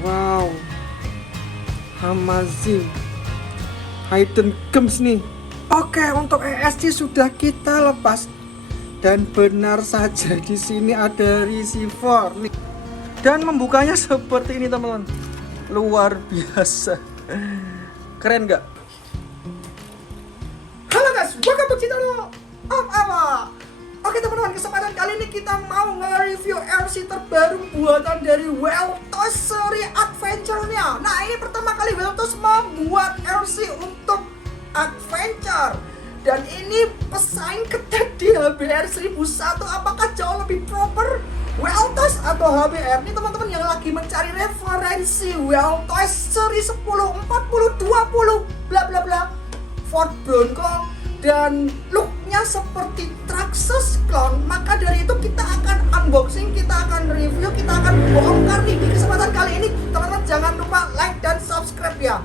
Wow, amazing hidden gems nih. Oke, untuk ESC sudah kita lepas dan benar saja di sini ada receiver nih. Dan membukanya seperti ini teman-teman. Luar biasa. Keren nggak? Halo guys, welcome to channel Om Awa. Oke teman-teman, kesempatan kali ini kita mau nge-review RC terbaru buatan dari Weltos seri Adventure-nya. Nah, ini pertama kali Weltos membuat RC untuk Adventure. Dan ini pesaing ketat di HBR 1001. Apakah jauh lebih proper Weltos atau HBR? Ini teman-teman yang lagi mencari referensi Weltos seri 10, 40, 20 bla bla bla Ford Bronco dan looknya seperti Traxxas clone, maka dari itu kita akan unboxing, kita akan review, kita akan bongkar nih di kesempatan kali ini. Teman-teman jangan lupa like dan subscribe ya.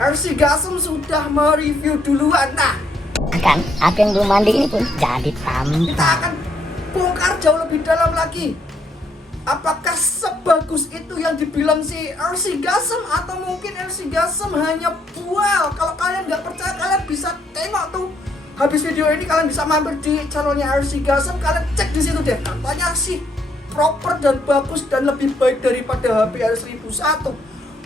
RC Gasem sudah mereview duluan. Nah, Kan, aku yang belum mandi ini pun jadi kita tampan. akan bongkar jauh lebih dalam lagi. Apakah sebagus itu yang dibilang si RC Gasem, atau mungkin RC Gasem hanya bual? Kalau kalian nggak percaya, kalian bisa tengok tuh. Habis video ini kalian bisa mampir di channelnya RC Gasem, kalian cek di situ deh. Katanya sih proper dan bagus dan lebih baik daripada HBR 1001.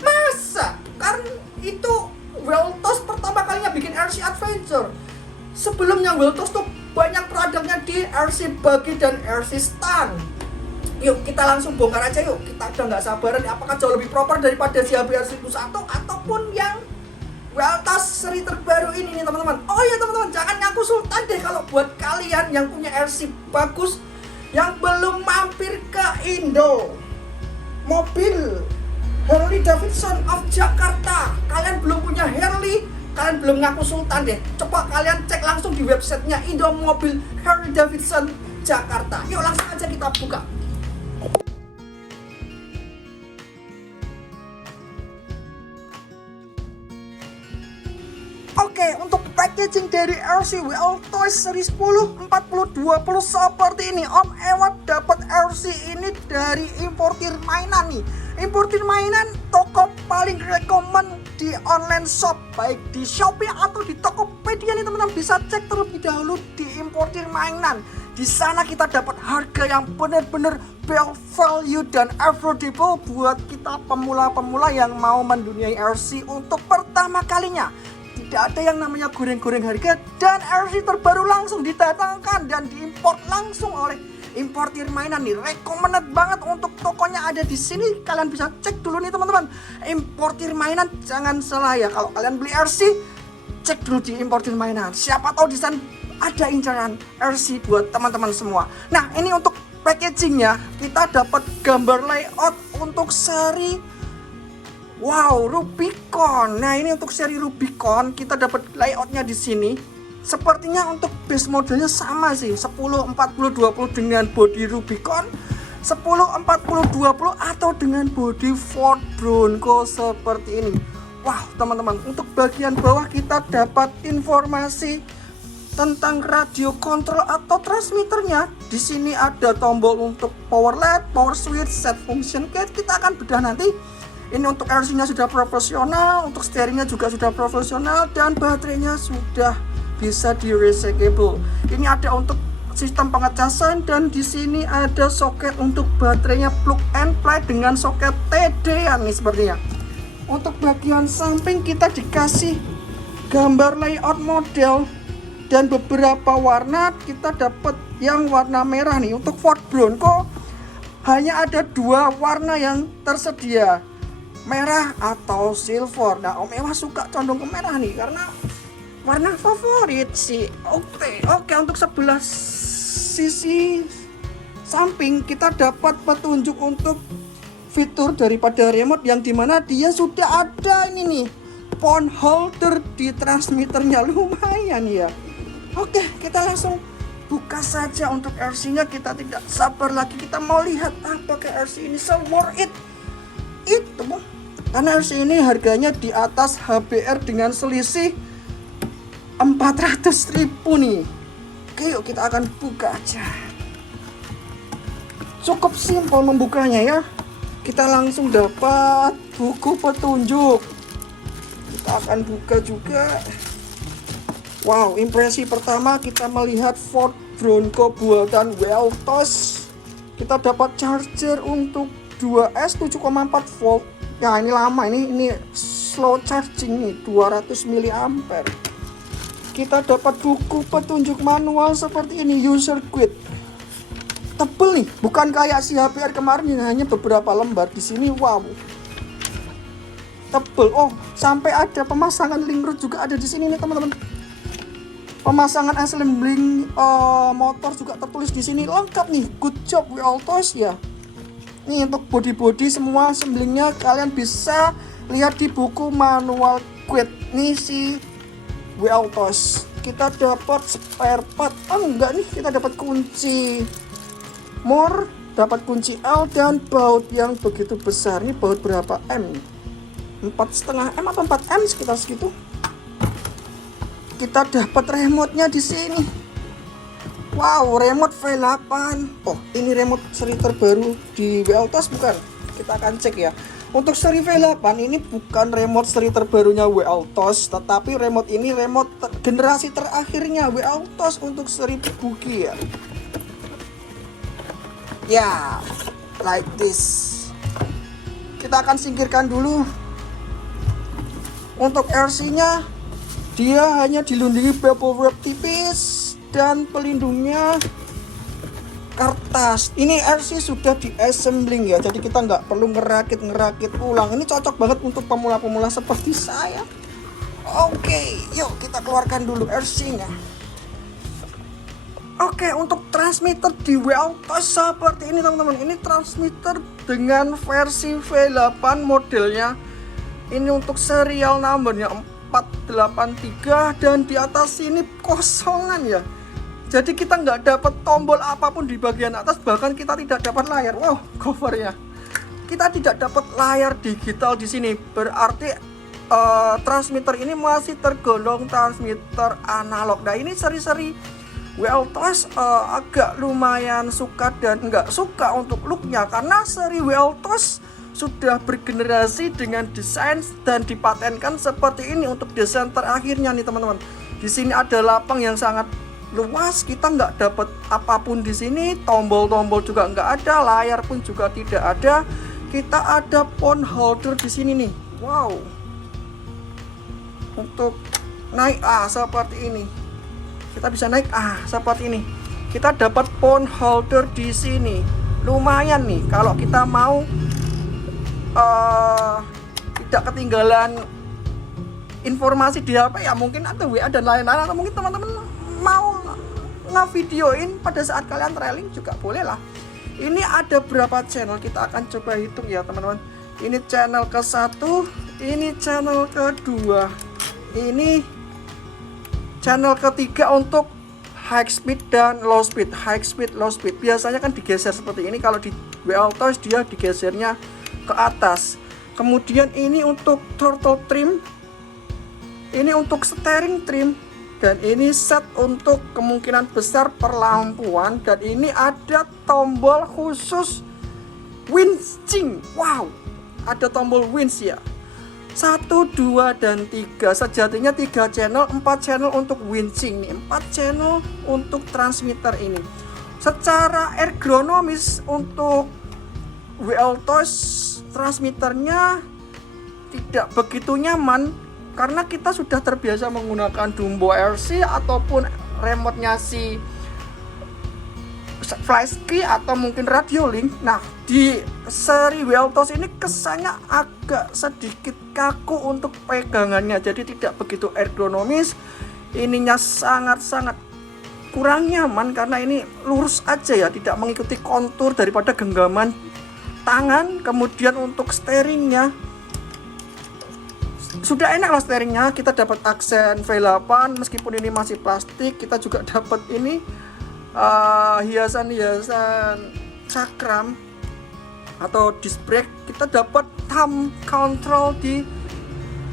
Masa? Karena itu Weltos pertama kalinya bikin RC Adventure. Sebelumnya Weltos tuh banyak produknya di RC Buggy dan RC Stun. Yuk kita langsung bongkar aja yuk. Kita udah nggak sabaran. Apakah jauh lebih proper daripada si HBR 1001 ataupun yang Weltos seri terbaru ini nih teman-teman. Oh iya teman-teman, jangan ngaku sultan deh kalau buat kalian yang punya RC bagus, yang belum mampir ke Indo mobil Harley Davidson of Jakarta. Kalian belum punya Harley, kalian belum ngaku sultan deh. Coba kalian cek langsung di websitenya Indo Mobil Harley Davidson Jakarta. Yuk langsung aja kita buka. Oke, untuk packaging dari RC Weltos seri 10, 40, 20 seperti ini. Om Ewat dapat RC ini dari importir mainan nih. Importir mainan toko paling rekomen di online shop, baik di Shopee atau di Tokopedia nih teman-teman. Bisa cek terlebih dahulu di importir mainan. Di sana kita dapat harga yang benar-benar well value dan affordable buat kita pemula-pemula yang mau mendunia RC untuk pertama kalinya. Tidak ada yang namanya goreng-goreng harga, dan RC terbaru langsung didatangkan dan diimpor langsung oleh importir mainan nih. Recommended banget untuk tokonya ada di sini. Kalian bisa cek dulu nih teman-teman. Importir mainan jangan salah ya. Kalau kalian beli RC, cek dulu di importir mainan. Siapa tahu di sana ada incaran RC buat teman-teman semua. Nah, ini untuk packagingnya kita dapat gambar layout untuk seri Rubicon. Nah, ini untuk seri Rubicon kita dapat layoutnya di sini. Sepertinya untuk base modelnya sama sih, 10, 40, 20 dengan body Rubicon, 10, 40, 20 atau dengan body Ford Bronco seperti ini. Wow, teman-teman, untuk bagian bawah kita dapat informasi tentang radio control atau transmitternya. Di sini ada tombol untuk power LED, power switch, set function kit. Kita akan bedah nanti. Ini untuk RC-nya sudah profesional, untuk steeringnya juga sudah profesional, dan baterainya sudah bisa di recyclable. Ini ada untuk sistem pengecasan, dan di sini ada soket untuk baterainya plug and play dengan soket TD-an nih sepertinya. Untuk bagian samping kita dikasih gambar layout model dan beberapa warna. Kita dapat yang warna merah nih. Untuk Ford Bronco hanya ada dua warna yang tersedia, merah atau silver. Nah, Om Ewa suka condong ke merah nih karena warna favorit sih. Oke, untuk sebelah sisi samping kita dapat petunjuk untuk fitur daripada remote, yang dimana dia sudah ada ini nih, phone holder di transmitternya. Lumayan ya. Oke, kita langsung buka saja untuk RC-nya. Kita tidak sabar lagi, kita mau lihat apakah RC ini worth it. Itu karena RC ini harganya di atas HBR dengan selisih 400.000 nih. Oke, yuk kita akan buka aja. Cukup simpel membukanya ya. kita langsung dapat buku petunjuk. Kita akan buka juga. Wow, impresi pertama kita melihat Ford Bronco buatan Weltos. Kita dapat charger untuk 2S 7,4 volt. Ya ini lama, ini slow charging nih, 200 mAh. Kita dapat buku petunjuk manual seperti ini, user guide. Tebel nih, bukan kayak si HPR kemarin yang hanya beberapa lembar. Di sini wow, tebel. Oh, sampai ada pemasangan link road juga ada di sini nih teman-teman. Pemasangan assembling motor juga tertulis di sini, lengkap nih. Good job Weltos ya. Nih untuk body semua assemblingnya kalian bisa lihat di buku manual guide nih si Weltos. Kita dapat spare part. Oh enggak nih, kita dapat kunci more, dapat kunci L dan baut yang begitu besar. Ini baut berapa M? 4,5 M atau 4 M sekitar segitu. Kita dapat remote-nya di sini. Wow, remote V8. Oh, ini remote seri terbaru di Weltos bukan? Kita akan cek ya. Untuk seri V8 ini bukan remote seri terbarunya Weltos, tetapi remote ini remote generasi terakhirnya Weltos untuk seri Buggy ya. Ya, like this. Kita akan singkirkan dulu. Untuk RC-nya, dia hanya dilindungi bubble wrap tipis dan pelindungnya kertas. Ini RC sudah di-assembling ya, jadi kita nggak perlu ngerakit ulang. Ini cocok banget untuk pemula-pemula seperti saya. Oke, yuk kita keluarkan dulu RC-nya. Oke, untuk transmitter di Weltos seperti ini teman-teman. Ini transmitter dengan versi V8 modelnya. Ini untuk serial numbernya 483 dan di atas ini kosongan ya. Jadi kita nggak dapat tombol apapun di bagian atas, bahkan kita tidak dapat layar. Wow, covernya. Kita tidak dapat layar digital di sini. Berarti transmitter ini masih tergolong transmitter analog. Nah, ini seri-seri Weltos agak lumayan suka dan nggak suka untuk looknya, karena seri Weltos sudah bergenerasi dengan desain dan dipatenkan seperti ini untuk desain terakhirnya nih teman-teman. Di sini ada lapang yang sangat luas, kita nggak dapat apapun di sini, tombol-tombol juga nggak ada, layar pun juga tidak ada. Kita ada phone holder di sini nih. Wow. Untuk naik seperti ini. Kita bisa naik seperti ini. Kita dapat phone holder di sini. Lumayan nih kalau kita mau tidak ketinggalan informasi di HP ya, mungkin atau WA dan lain-lain, atau mungkin teman-teman mau ngevideoin pada saat kalian trailing juga boleh lah. Ini ada berapa channel, kita akan coba hitung ya teman-teman. Ini channel ke-1, ini channel ke-2, ini channel ke-3 untuk high speed dan low speed. High speed, low speed biasanya kan digeser seperti ini. Kalau di Weltos dia digesernya ke atas. Kemudian ini untuk throttle trim, ini untuk steering trim, dan ini set untuk kemungkinan besar perlampuan. Dan ini ada tombol khusus winching. Wow, ada tombol winch ya. 1, 2, dan 3. Sejatinya 3 channel, 4 channel untuk winching nih, 4 channel untuk transmitter ini. Secara ergonomis untuk Weltos transmitternya tidak begitu nyaman, karena kita sudah terbiasa menggunakan Dumbo RC ataupun remote-nya si Flysky atau mungkin Radio Link. Nah, di seri Weltos ini kesannya agak sedikit kaku untuk pegangannya, jadi tidak begitu ergonomis. Ininya sangat-sangat kurang nyaman karena ini lurus aja ya, tidak mengikuti kontur daripada genggaman tangan. Kemudian untuk steeringnya sudah enak lah steeringnya. Kita dapat aksen V8 meskipun ini masih plastik. Kita juga dapat ini hiasan-hiasan cakram atau disc brake. Kita dapat thumb control di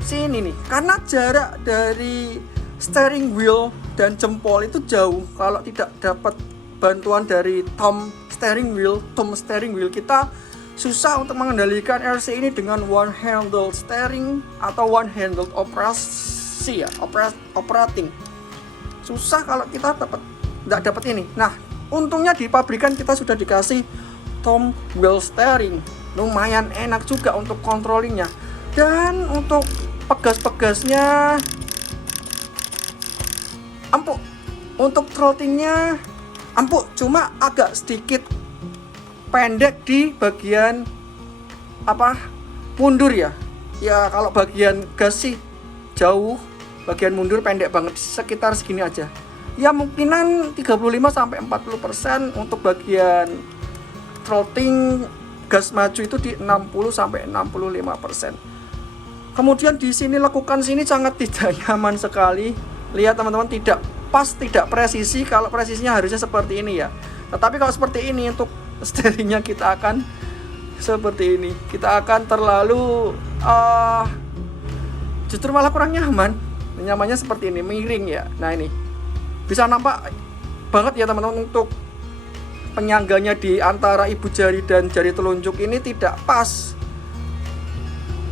sini nih, karena jarak dari steering wheel dan jempol itu jauh. Kalau tidak dapat bantuan dari thumb steering wheel, kita susah untuk mengendalikan RC ini dengan one handle steering atau one handle operasi ya, operating. Susah kalau kita nggak dapat ini. Nah, untungnya di pabrikan kita sudah dikasih thumb wheel steering, lumayan enak juga untuk controllingnya. Dan untuk pegas-pegasnya empuk, untuk throttlingnya empuk, cuma agak sedikit pendek di bagian mundur ya. Ya kalau bagian gas sih jauh, bagian mundur pendek banget, sekitar segini aja. Ya mungkinan 35-40% untuk bagian throttling gas maju itu di 60-65%. Kemudian di sini lekukan sini sangat tidak nyaman sekali. Lihat teman-teman, tidak pas, tidak presisi. Kalau presisinya harusnya seperti ini ya. Tetapi kalau seperti ini untuk steeringnya kita akan seperti ini. Kita akan terlalu justru malah kurang nyaman. Nyamannya seperti ini, miring ya. Nah ini bisa nampak banget ya teman-teman, untuk penyangganya di antara ibu jari dan jari telunjuk ini tidak pas.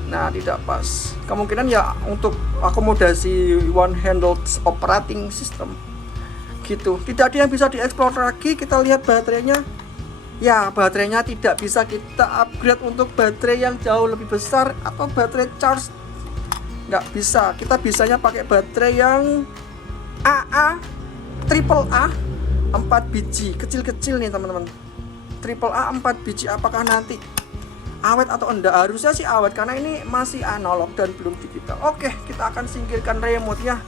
Nah tidak pas, kemungkinan ya untuk akomodasi one handle operating system gitu. Tidak ada yang bisa dieksplor lagi. Kita lihat baterainya. Ya baterainya tidak bisa kita upgrade untuk baterai yang jauh lebih besar atau baterai charge, nggak bisa. Kita bisanya pakai baterai yang triple A 4 biji, kecil-kecil nih teman-teman. Triple A 4 biji, apakah nanti awet atau enggak? Harusnya sih awet karena ini masih analog dan belum digital. Oke, kita akan singkirkan remote-nya.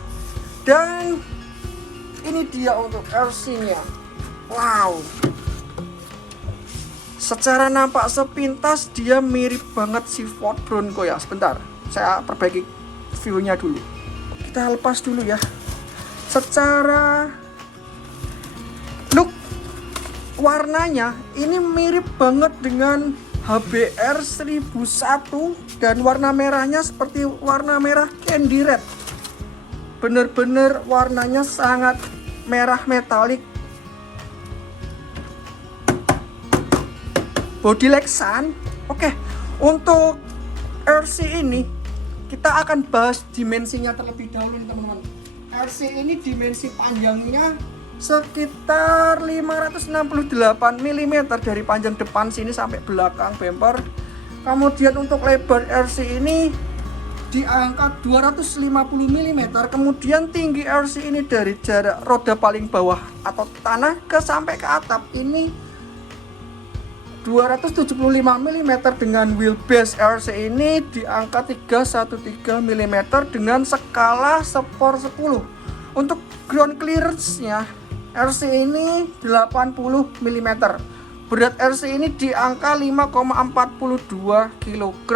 Dan ini dia untuk RC-nya. Wow. Secara nampak sepintas dia mirip banget si Ford Bronco ya. Sebentar, saya perbaiki view-nya dulu. Kita lepas dulu ya. Secara look warnanya ini mirip banget dengan HBR 1001 dan warna merahnya seperti warna merah candy red. Bener-bener warnanya sangat merah metalik. Body Lexan. Oke, untuk RC ini kita akan bahas dimensinya terlebih dahulu nih teman-teman. RC ini dimensi panjangnya sekitar 568 mm dari panjang depan sini sampai belakang bumper. Kemudian untuk lebar RC ini di angka 250 mm. Kemudian tinggi RC ini dari jarak roda paling bawah atau tanah sampai ke atap ini 275 mm dengan wheelbase RC ini di angka 313 mm dengan skala 1/10. Untuk ground clearance-nya RC ini 80 mm. Berat RC ini di angka 5,42 kg.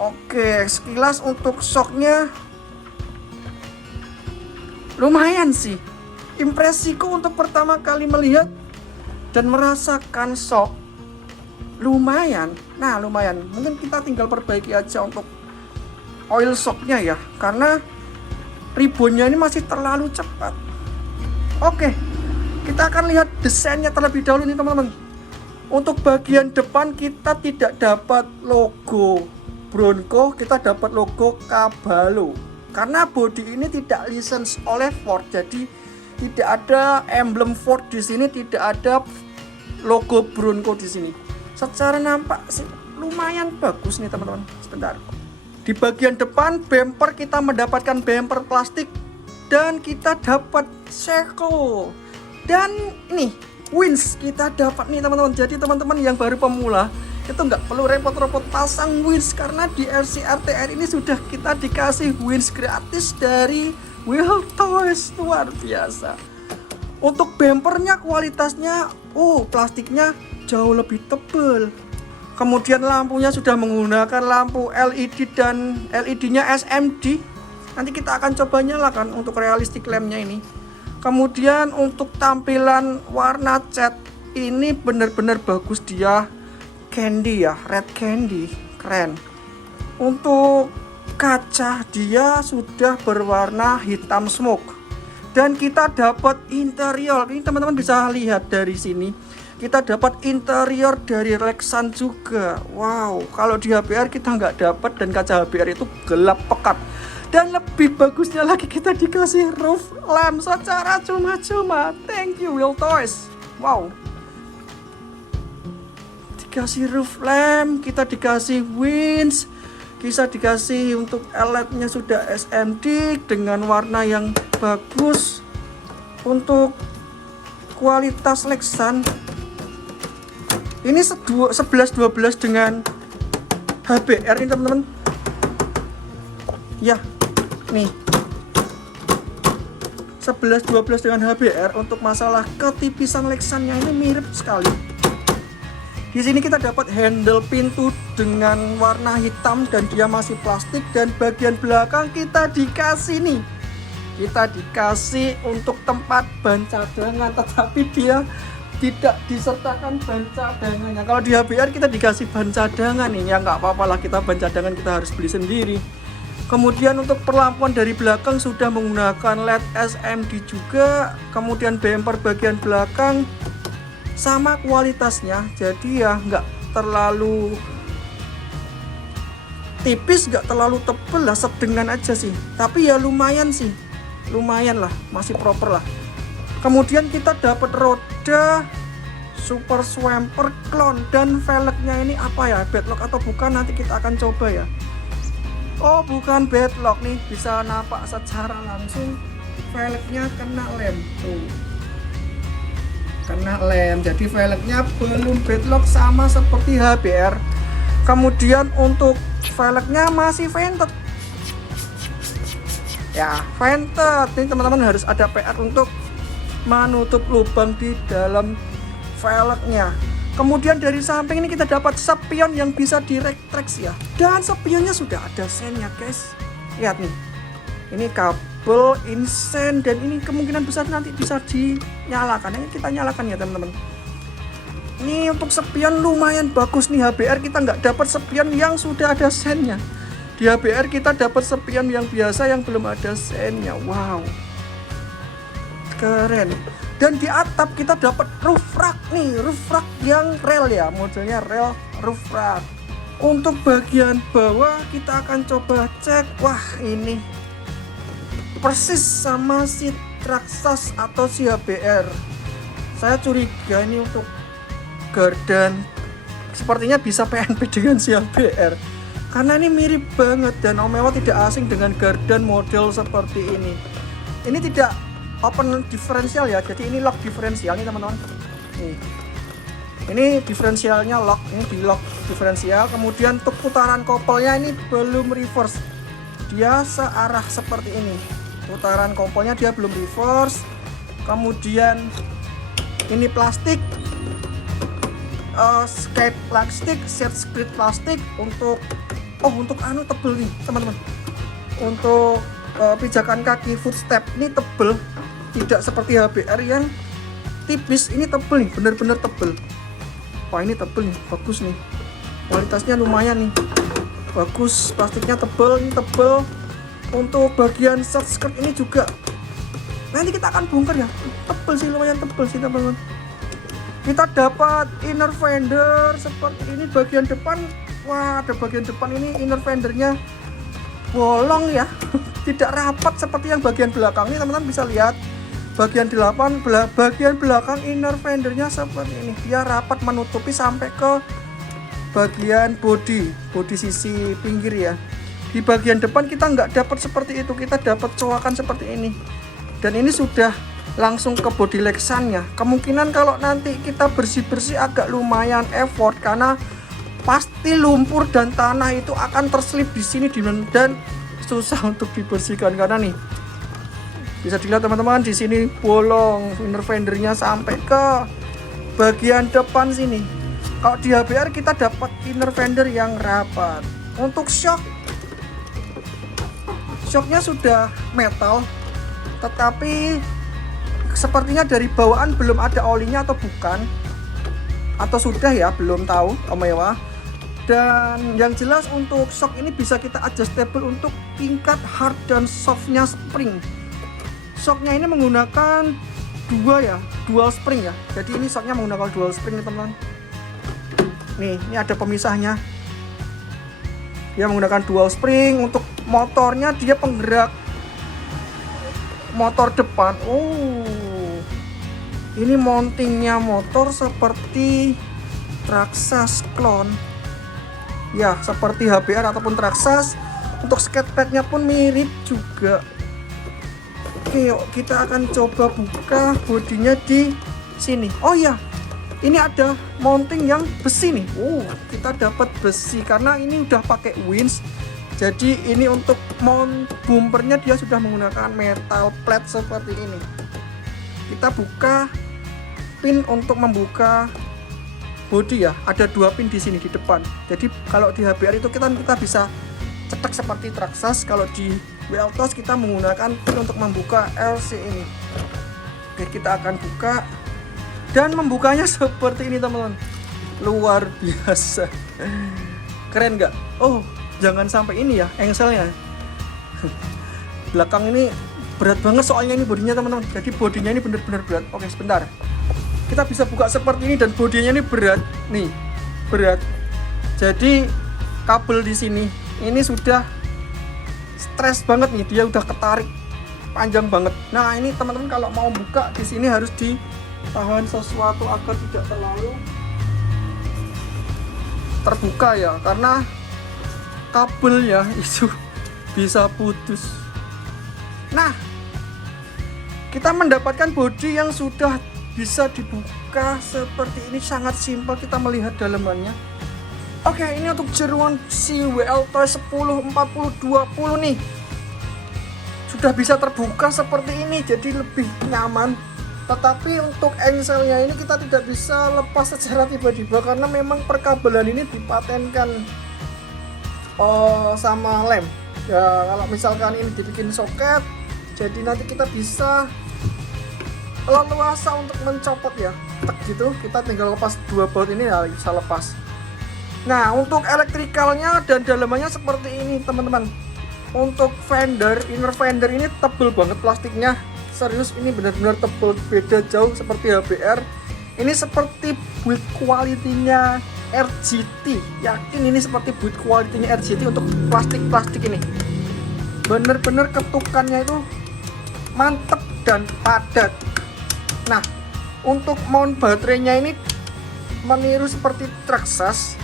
Oke, sekilas untuk shocknya lumayan sih. Impresiku untuk pertama kali melihat dan merasakan shock lumayan. Nah lumayan, mungkin kita tinggal perbaiki aja untuk oil shocknya ya, karena ribonnya ini masih terlalu cepat. Oke, kita akan lihat desainnya terlebih dahulu nih teman-teman. Untuk bagian depan kita tidak dapat logo Bronco, kita dapat logo Caballo. Karena bodi ini tidak license oleh Ford, jadi tidak ada emblem Ford di sini, tidak ada logo Bronco di sini. Secara nampak sih lumayan bagus nih teman-teman. Sebentar. Di bagian depan bumper kita mendapatkan bumper plastik dan kita dapat seko. Dan ini winch kita dapat nih teman-teman. Jadi teman-teman yang baru pemula itu nggak perlu repot-repot pasang winch, karena di RC RTR ini sudah kita dikasih winch gratis dari Wheel Toys. Luar biasa. Untuk bumpernya kualitasnya plastiknya jauh lebih tebal. Kemudian lampunya sudah menggunakan lampu LED dan LED-nya SMD. Nanti kita akan coba nyalakan untuk realistic lamp-nya ini. Kemudian untuk tampilan warna cat ini benar-benar bagus, dia candy ya, red candy, keren. Untuk kaca dia sudah berwarna hitam smoke. Dan kita dapat interior, ini teman-teman bisa lihat dari sini. Kita dapat interior dari Lexan juga. Wow, kalau di HBR kita nggak dapat, dan kaca HBR itu gelap pekat. Dan lebih bagusnya lagi, kita dikasih roof lamp secara cuma-cuma. Thank you Will Toys. Wow, dikasih roof lamp, kita dikasih winch, kita dikasih untuk LED-nya sudah SMD dengan warna yang bagus. Untuk kualitas Lexan ini 11-12 dengan HBR ini teman-teman. Ya, nih 11-12 dengan HBR. Untuk masalah ketipisan Lexannya ini mirip sekali. Di sini kita dapat handle pintu dengan warna hitam dan dia masih plastik, dan bagian belakang kita dikasih nih. Kita dikasih untuk tempat ban cadangan, tetapi dia tidak disertakan ban cadangannya. Kalau di HBR kita dikasih ban cadangan nih, ya nggak apa-apa lah, kita ban cadangan kita harus beli sendiri. Kemudian untuk perlampuan dari belakang sudah menggunakan LED SMD juga. Kemudian bumper bagian belakang sama kualitasnya, jadi ya nggak terlalu tipis, nggak terlalu tebel lah, sedengan aja sih. Tapi ya lumayan sih, lumayan lah, masih proper lah. Kemudian kita dapat roda Super Swamper clone, dan velgnya ini apa ya, bedlock atau bukan, nanti kita akan coba ya. Oh bukan bedlock nih, bisa nampak secara langsung velgnya kena lem tuh, kena lem, jadi velgnya belum bedlock sama seperti HBR. Kemudian untuk velgnya masih vented ya, vented. Ini teman-teman harus ada PR untuk menutup lubang di dalam velgnya. Kemudian dari samping ini kita dapat spion yang bisa diretraksi ya, dan spionnya sudah ada sennya guys. Lihat nih, ini kabel insen, dan ini kemungkinan besar nanti bisa dinyalakan. Ini kita nyalakan ya teman-teman. Ini untuk spion lumayan bagus nih. HBR kita nggak dapat spion yang sudah ada sennya. Di HBR kita dapat spion yang biasa yang belum ada sennya. Wow, keren. Dan di atap kita dapat roof rack nih, roof rack yang rel ya, modelnya rel roof rack. Untuk bagian bawah kita akan coba cek. Wah, ini persis sama si Traxxas atau si HBR. Saya curiga ini untuk gardan sepertinya bisa PNP dengan si HBR, karena ini mirip banget, dan Om Ewa tidak asing dengan gardan model seperti ini. Ini tidak open diferensial ya, jadi ini lock diferensial nih teman-teman. Ini diferensialnya lock, ini di lock diferensial. Kemudian untuk putaran kopelnya ini belum reverse, dia searah seperti ini. Putaran kopelnya dia belum reverse. Kemudian ini plastik, skate plastik, set split plastik. Untuk anu tebel nih teman-teman. Untuk pijakan kaki footstep ini tebel, tidak seperti HBR yang tipis. Ini tebel nih, bener-bener tebel. Wah, ini tebel nih, bagus nih, kualitasnya lumayan nih, bagus, plastiknya tebel, ini tebel. Untuk bagian shirt skirt ini juga nanti kita akan bongkar ya, tebel sih, lumayan tebel sih teman-teman. Kita dapat inner fender seperti ini bagian depan. Wah, ada bagian depan ini inner fendernya bolong ya, tidak rapat seperti yang bagian belakang ini teman-teman. Bisa lihat bagian belakang inner fendernya seperti ini, dia rapat menutupi sampai ke bagian bodi sisi pinggir ya. Di bagian depan kita nggak dapat seperti itu, kita dapat coakan seperti ini, dan ini sudah langsung ke bodi Lexannya. Kemungkinan kalau nanti kita bersih-bersih agak lumayan effort, karena pasti lumpur dan tanah itu akan terselip di sini, dan susah untuk dibersihkan. Karena nih bisa dilihat teman-teman, di sini bolong inner fendernya sampai ke bagian depan sini. Kalau di HBR kita dapat inner fender yang rapat. Untuk shocknya sudah metal, tetapi sepertinya dari bawaan belum ada olinya atau bukan, atau sudah ya, belum tahu Om Ewa. Dan yang jelas untuk shock ini bisa kita adjustable untuk tingkat hard dan softnya spring. Shocknya ini menggunakan dual spring ya. Jadi ini shocknya menggunakan dual spring nih teman-teman. Nih, ini ada pemisahnya. Dia menggunakan dual spring. Untuk motornya dia penggerak motor depan. Oh, ini mountingnya motor seperti Traxxas clone. Ya, seperti HBR ataupun Traxxas. Untuk skatepadnya pun mirip juga. Oke, yuk kita akan coba buka bodinya di sini. Oh ya, ini ada mounting yang besi nih. Kita dapat besi karena ini udah pakai winch. Jadi ini untuk mount bumpernya dia sudah menggunakan metal plate seperti ini. Kita buka pin untuk membuka bodi ya. Ada 2 pin di sini di depan. Jadi kalau di HBR itu kita bisa cetak seperti Traxxas. Kalau di WLTOS kita menggunakan pin untuk membuka LC ini. Oke, kita akan buka dan membukanya seperti ini teman-teman. Luar biasa. Keren nggak? Oh, jangan sampai ini ya engselnya. Belakang ini berat banget soalnya ini bodinya teman-teman. Jadi bodinya ini benar-benar berat. Oke, sebentar. Kita bisa buka seperti ini dan bodinya ini berat. Nih, berat. Jadi kabel di sini ini sudah stres banget nih, dia udah ketarik panjang banget. Nah, ini teman-teman kalau mau buka di sini harus ditahan sesuatu agar tidak terlalu terbuka ya, karena kabel ya itu bisa putus. Nah, kita mendapatkan bodi yang sudah bisa dibuka seperti ini, sangat simpel kita melihat dalamannya. Oke, ini untuk jeruan si WLTOS 104020 nih sudah bisa terbuka seperti ini, jadi lebih nyaman. Tetapi untuk engselnya ini kita tidak bisa lepas secara tiba-tiba karena memang perkabelan ini dipatenkan sama lem ya. Kalau misalkan ini dibikin soket, jadi nanti kita bisa leluasa untuk mencopot ya, tek gitu, kita tinggal lepas 2 baut ini ya bisa lepas. Nah, untuk elektrikalnya dan dalamannya seperti ini teman-teman. Untuk fender, inner fender ini tebel banget plastiknya. Serius, ini benar-benar tebel, beda jauh seperti HBR. Ini seperti build quality-nya RGT. Yakin ini seperti build quality-nya RGT untuk plastik-plastik ini. Bener-bener ketukannya itu mantep dan padat. Nah, untuk mount baterainya ini meniru seperti Traxxas.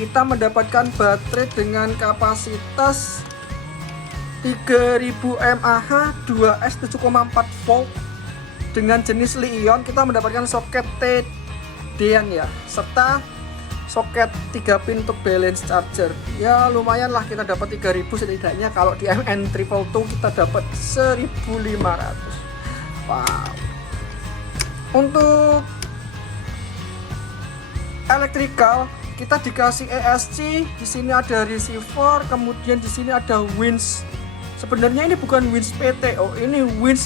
Kita mendapatkan baterai dengan kapasitas 3000 mAh 2S 7,4 volt dengan jenis Li-ion. Kita mendapatkan soket TDN ya, serta soket 3 pin untuk balance charger. Ya lumayan lah, kita dapat 3000 setidaknya. Kalau di MN222 kita dapat 1500. Wow. Untuk electrical kita dikasih ESC, di sini ada receiver, kemudian di sini ada winch. Sebenarnya ini bukan winch PTO, ini winch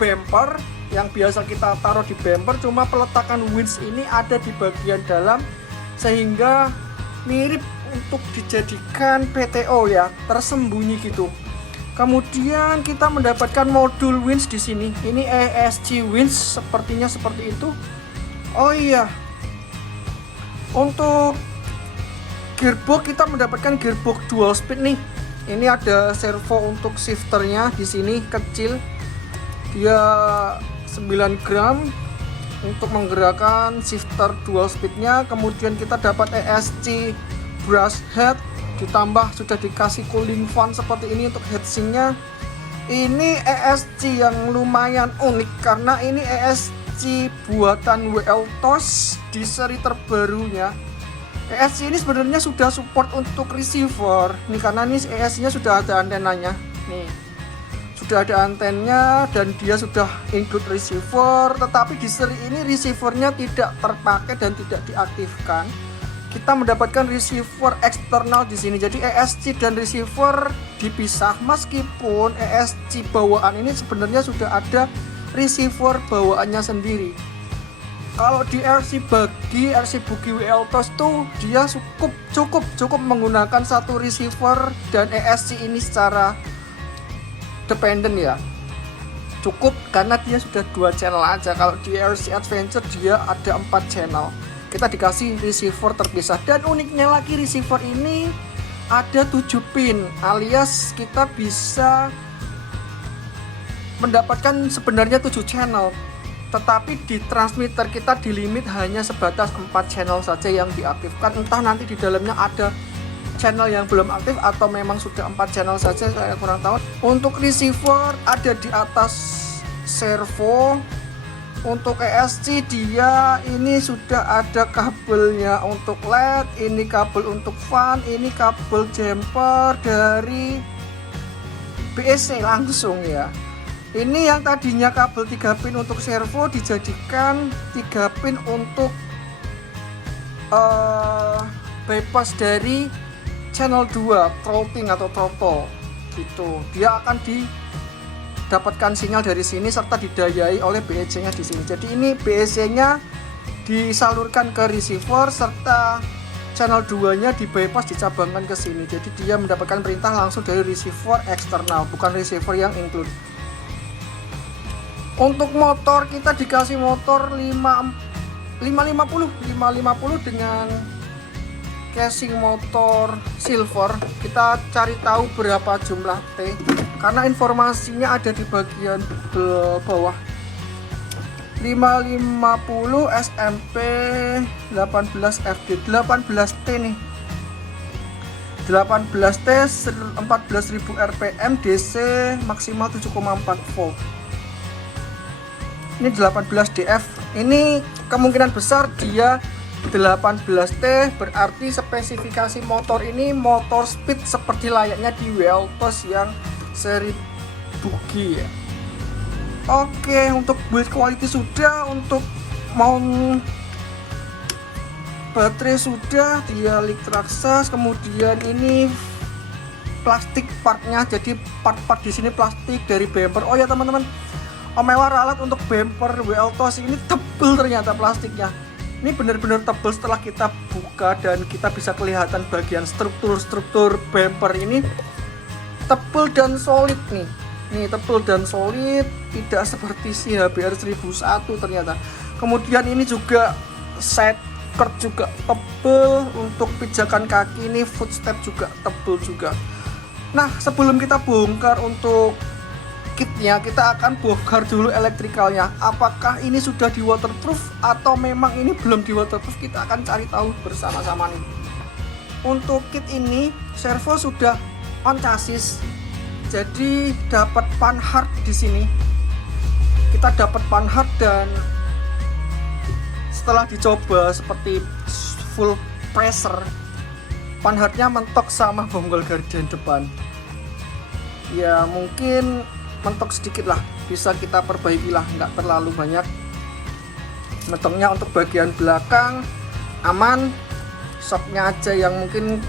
bumper yang biasa kita taruh di bumper, cuma peletakan winch ini ada di bagian dalam sehingga mirip untuk dijadikan PTO ya, tersembunyi gitu. Kemudian kita mendapatkan modul winch di sini. Ini ESC winch, sepertinya seperti itu. Oh iya. Untuk gearbox kita mendapatkan gearbox dual speed nih. Ini ada servo untuk shifternya di sini kecil. Dia 9 gram untuk menggerakkan shifter dual speednya. Kemudian kita dapat ESC brush head, ditambah sudah dikasih cooling fan seperti ini untuk heatsinknya. Ini ESC yang lumayan unik karena ini ESC buatan WLTOS di seri terbarunya. ESC ini sebenarnya sudah support untuk receiver nih, karena ini ESC nya sudah ada antenanya nih, sudah ada antennya dan dia sudah include receiver. Tetapi di seri ini receivernya tidak terpakai dan tidak diaktifkan. Kita mendapatkan receiver eksternal di sini. Jadi ESC dan receiver dipisah, meskipun ESC bawaan ini sebenarnya sudah ada receiver bawaannya sendiri. Kalau di RC Buggy WLTOS tuh dia cukup menggunakan satu receiver dan ESC ini secara dependen ya. cukup karena dia sudah 2 channel aja. Kalau di RC Adventure dia ada 4 channel. Kita dikasih receiver terpisah, dan uniknya lagi receiver ini ada 7 pin, alias kita bisa mendapatkan sebenarnya 7 channel, tetapi di transmitter kita di limit hanya sebatas 4 channel saja yang diaktifkan. Entah nanti di dalamnya ada channel yang belum aktif atau memang sudah 4 channel saja, saya kurang tahu. Untuk receiver ada di atas servo. Untuk ESC dia ini sudah ada kabelnya untuk LED, ini kabel untuk fan, ini kabel jumper dari BEC langsung ya. Ini yang tadinya kabel 3 pin untuk servo dijadikan 3 pin untuk bypass dari channel 2 throttling atau throttle gitu. Dia akan didapatkan sinyal dari sini serta didayai oleh BEC-nya di sini. Jadi ini BEC-nya disalurkan ke receiver serta channel 2-nya di bypass dicabangkan ke sini. Jadi dia mendapatkan perintah langsung dari receiver eksternal, bukan receiver yang include. Untuk motor kita dikasih motor 550 dengan casing motor silver. Kita cari tahu berapa jumlah T karena informasinya ada di bagian bawah. 550 SMP 18 FD 18T nih. 18T 14.000 RPM DC maksimal 7,4 volt. Ini 18DF. Ini kemungkinan besar dia 18T, berarti spesifikasi motor ini motor speed seperti layaknya di Weltos yang seri buggy ya. Oke, untuk build quality sudah, untuk mount baterai sudah, dia leak traksas, kemudian ini plastik partnya, jadi part-part di sini plastik dari bumper. Oh ya teman-teman, Omewar alat untuk bumper Weltos ini tebel ternyata plastiknya. Ini benar-benar tebal setelah kita buka dan kita bisa kelihatan bagian struktur bumper ini tebal dan solid nih. Nih tebal dan solid, tidak seperti si HBR 1001 ternyata. Kemudian ini juga side skirt juga tebal, untuk pijakan kaki ini footstep juga tebal juga. Nah, sebelum kita bongkar untuk kitnya, kita akan bongkar dulu elektrikalnya. Apakah ini sudah di waterproof atau memang ini belum di waterproof, kita akan cari tahu bersama-sama nih. Untuk kit ini servo sudah on chassis, jadi dapat panhard di sini. Kita dapat panhard dan setelah dicoba seperti full pressure, panhardnya mentok sama bonggol gardan depan. Ya mungkin mentok sedikit lah, bisa kita perbaiki lah, nggak terlalu banyak. Mentoknya untuk bagian belakang aman, shocknya aja yang mungkin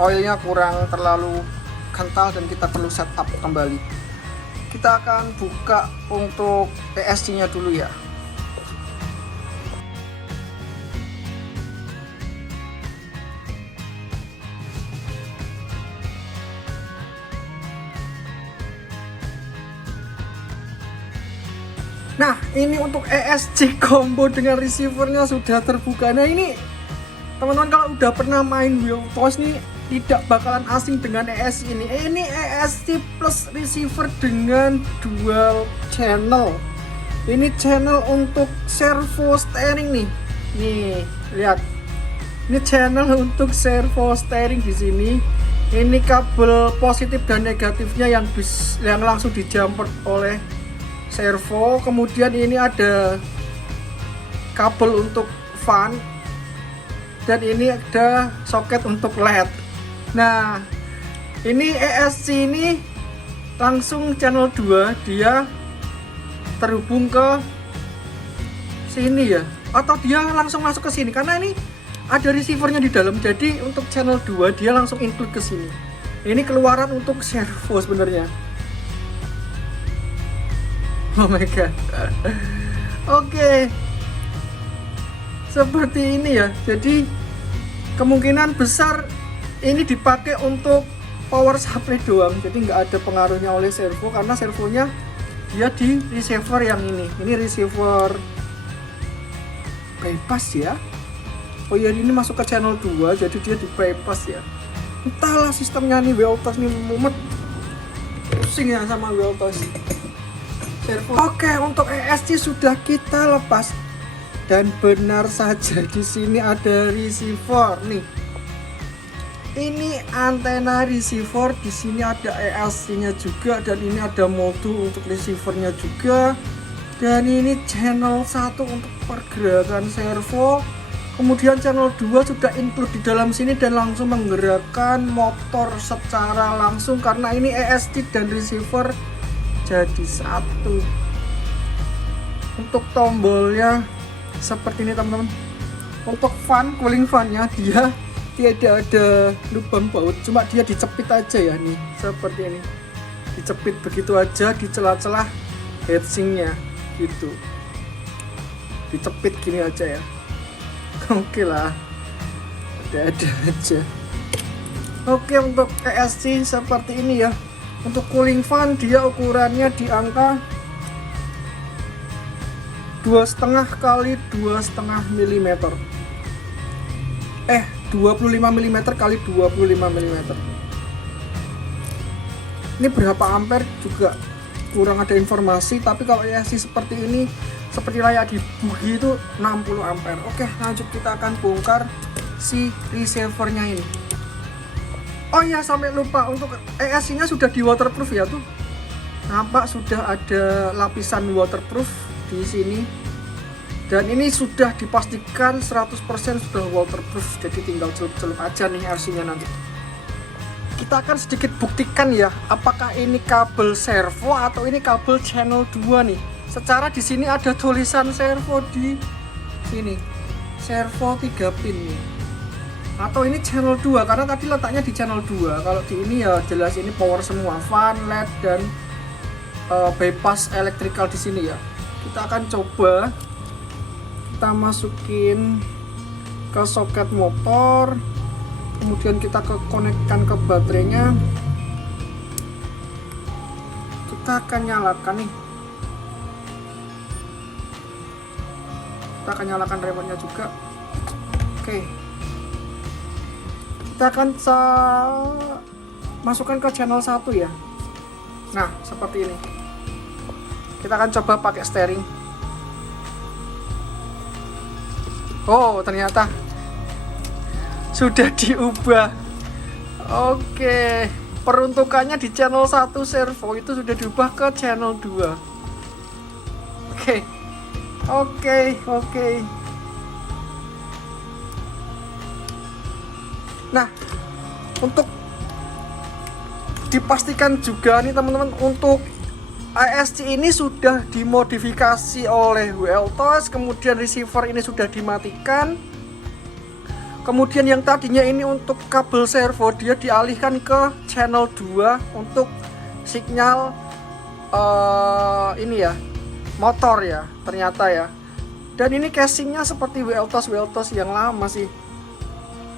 oilnya kurang terlalu kental dan kita perlu setup kembali. Kita akan buka untuk ESC nya dulu ya. Nah, ini untuk ESC combo dengan receivernya sudah terbuka. Nah, ini teman-teman kalau udah pernah main Weltos nih tidak bakalan asing dengan ESC ini. Ini ESC plus receiver dengan dual channel. Ini channel untuk servo steering nih. Nih, lihat. Ini channel untuk servo steering di sini. Ini kabel positif dan negatifnya yang langsung dijumper oleh servo. Kemudian ini ada kabel untuk fan dan ini ada soket untuk LED. Nah, ini ESC ini langsung channel 2, dia terhubung ke sini ya, atau dia langsung masuk ke sini karena ini ada receivernya di dalam. Jadi untuk channel 2 dia langsung include ke sini. Ini keluaran untuk servo sebenarnya. Oh my god. Oke. Seperti ini ya. Jadi kemungkinan besar ini dipakai untuk power supply doang. Jadi nggak ada pengaruhnya oleh servo karena servonya dia di receiver yang ini receiver bypass ya. Oh ya, ini masuk ke channel 2, jadi dia di bypass ya. Entahlah sistemnya nih Weltos nih, mumet pusing ya sama Weltos. Oke, untuk ESC sudah kita lepas dan benar saja di sini ada receiver nih. Ini antena receiver, di sini ada ESC-nya juga, dan ini ada modul untuk receivernya juga. Dan ini channel 1 untuk pergerakan servo. Kemudian channel 2 sudah include di dalam sini dan langsung menggerakkan motor secara langsung karena ini ESC dan receiver jadi satu. Untuk tombolnya seperti ini teman-teman. Untuk fan, cooling fan-nya dia tidak ada lubang baut, cuma dia dicepit aja ya nih, seperti ini. Dicepit begitu aja di celah-celah heatsink-nya gitu. Dicepit gini aja ya. Oke lah, ada aja. Oke, untuk ESC seperti ini ya. Untuk cooling fan dia ukurannya di angka 2,5 kali 2,5 mm. 25 mm kali 25 mm. Ini berapa ampere juga kurang ada informasi, tapi kalau ESC seperti ini, seperti layak di bugi itu 60 ampere. Oke, lanjut kita akan bongkar si receivernya ini. Oh ya, sampai lupa, untuk ESC-nya sudah di waterproof ya tuh. Nampak sudah ada lapisan waterproof di sini. Dan ini sudah dipastikan 100% sudah waterproof, jadi tinggal celup-celup aja nih RC-nya nanti. Kita akan sedikit buktikan ya, apakah ini kabel servo atau ini kabel channel 2 nih. Secara di sini ada tulisan servo di sini, servo 3 pin nih. Atau ini channel 2 karena tadi letaknya di channel 2. Kalau di ini ya jelas ini power semua, fan, LED dan bypass electrical di sini ya. Kita akan coba kita masukin ke soket motor, kemudian kita konekkan ke baterainya. Kita akan nyalakan nih. Kita akan nyalakan remote-nya juga. Oke. Kita akan masukkan ke channel 1 ya. Nah, seperti ini. Kita akan coba pakai steering. Oh, ternyata sudah diubah. Oke, peruntukannya di channel 1 servo itu sudah diubah ke channel 2. Oke. Nah, untuk dipastikan juga nih teman-teman, untuk ESC ini sudah dimodifikasi oleh Weltos, kemudian receiver ini sudah dimatikan. Kemudian yang tadinya ini untuk kabel servo dia dialihkan ke channel 2 untuk sinyal ini ya, motor ya ternyata ya. Dan ini casingnya seperti Weltos yang lama sih.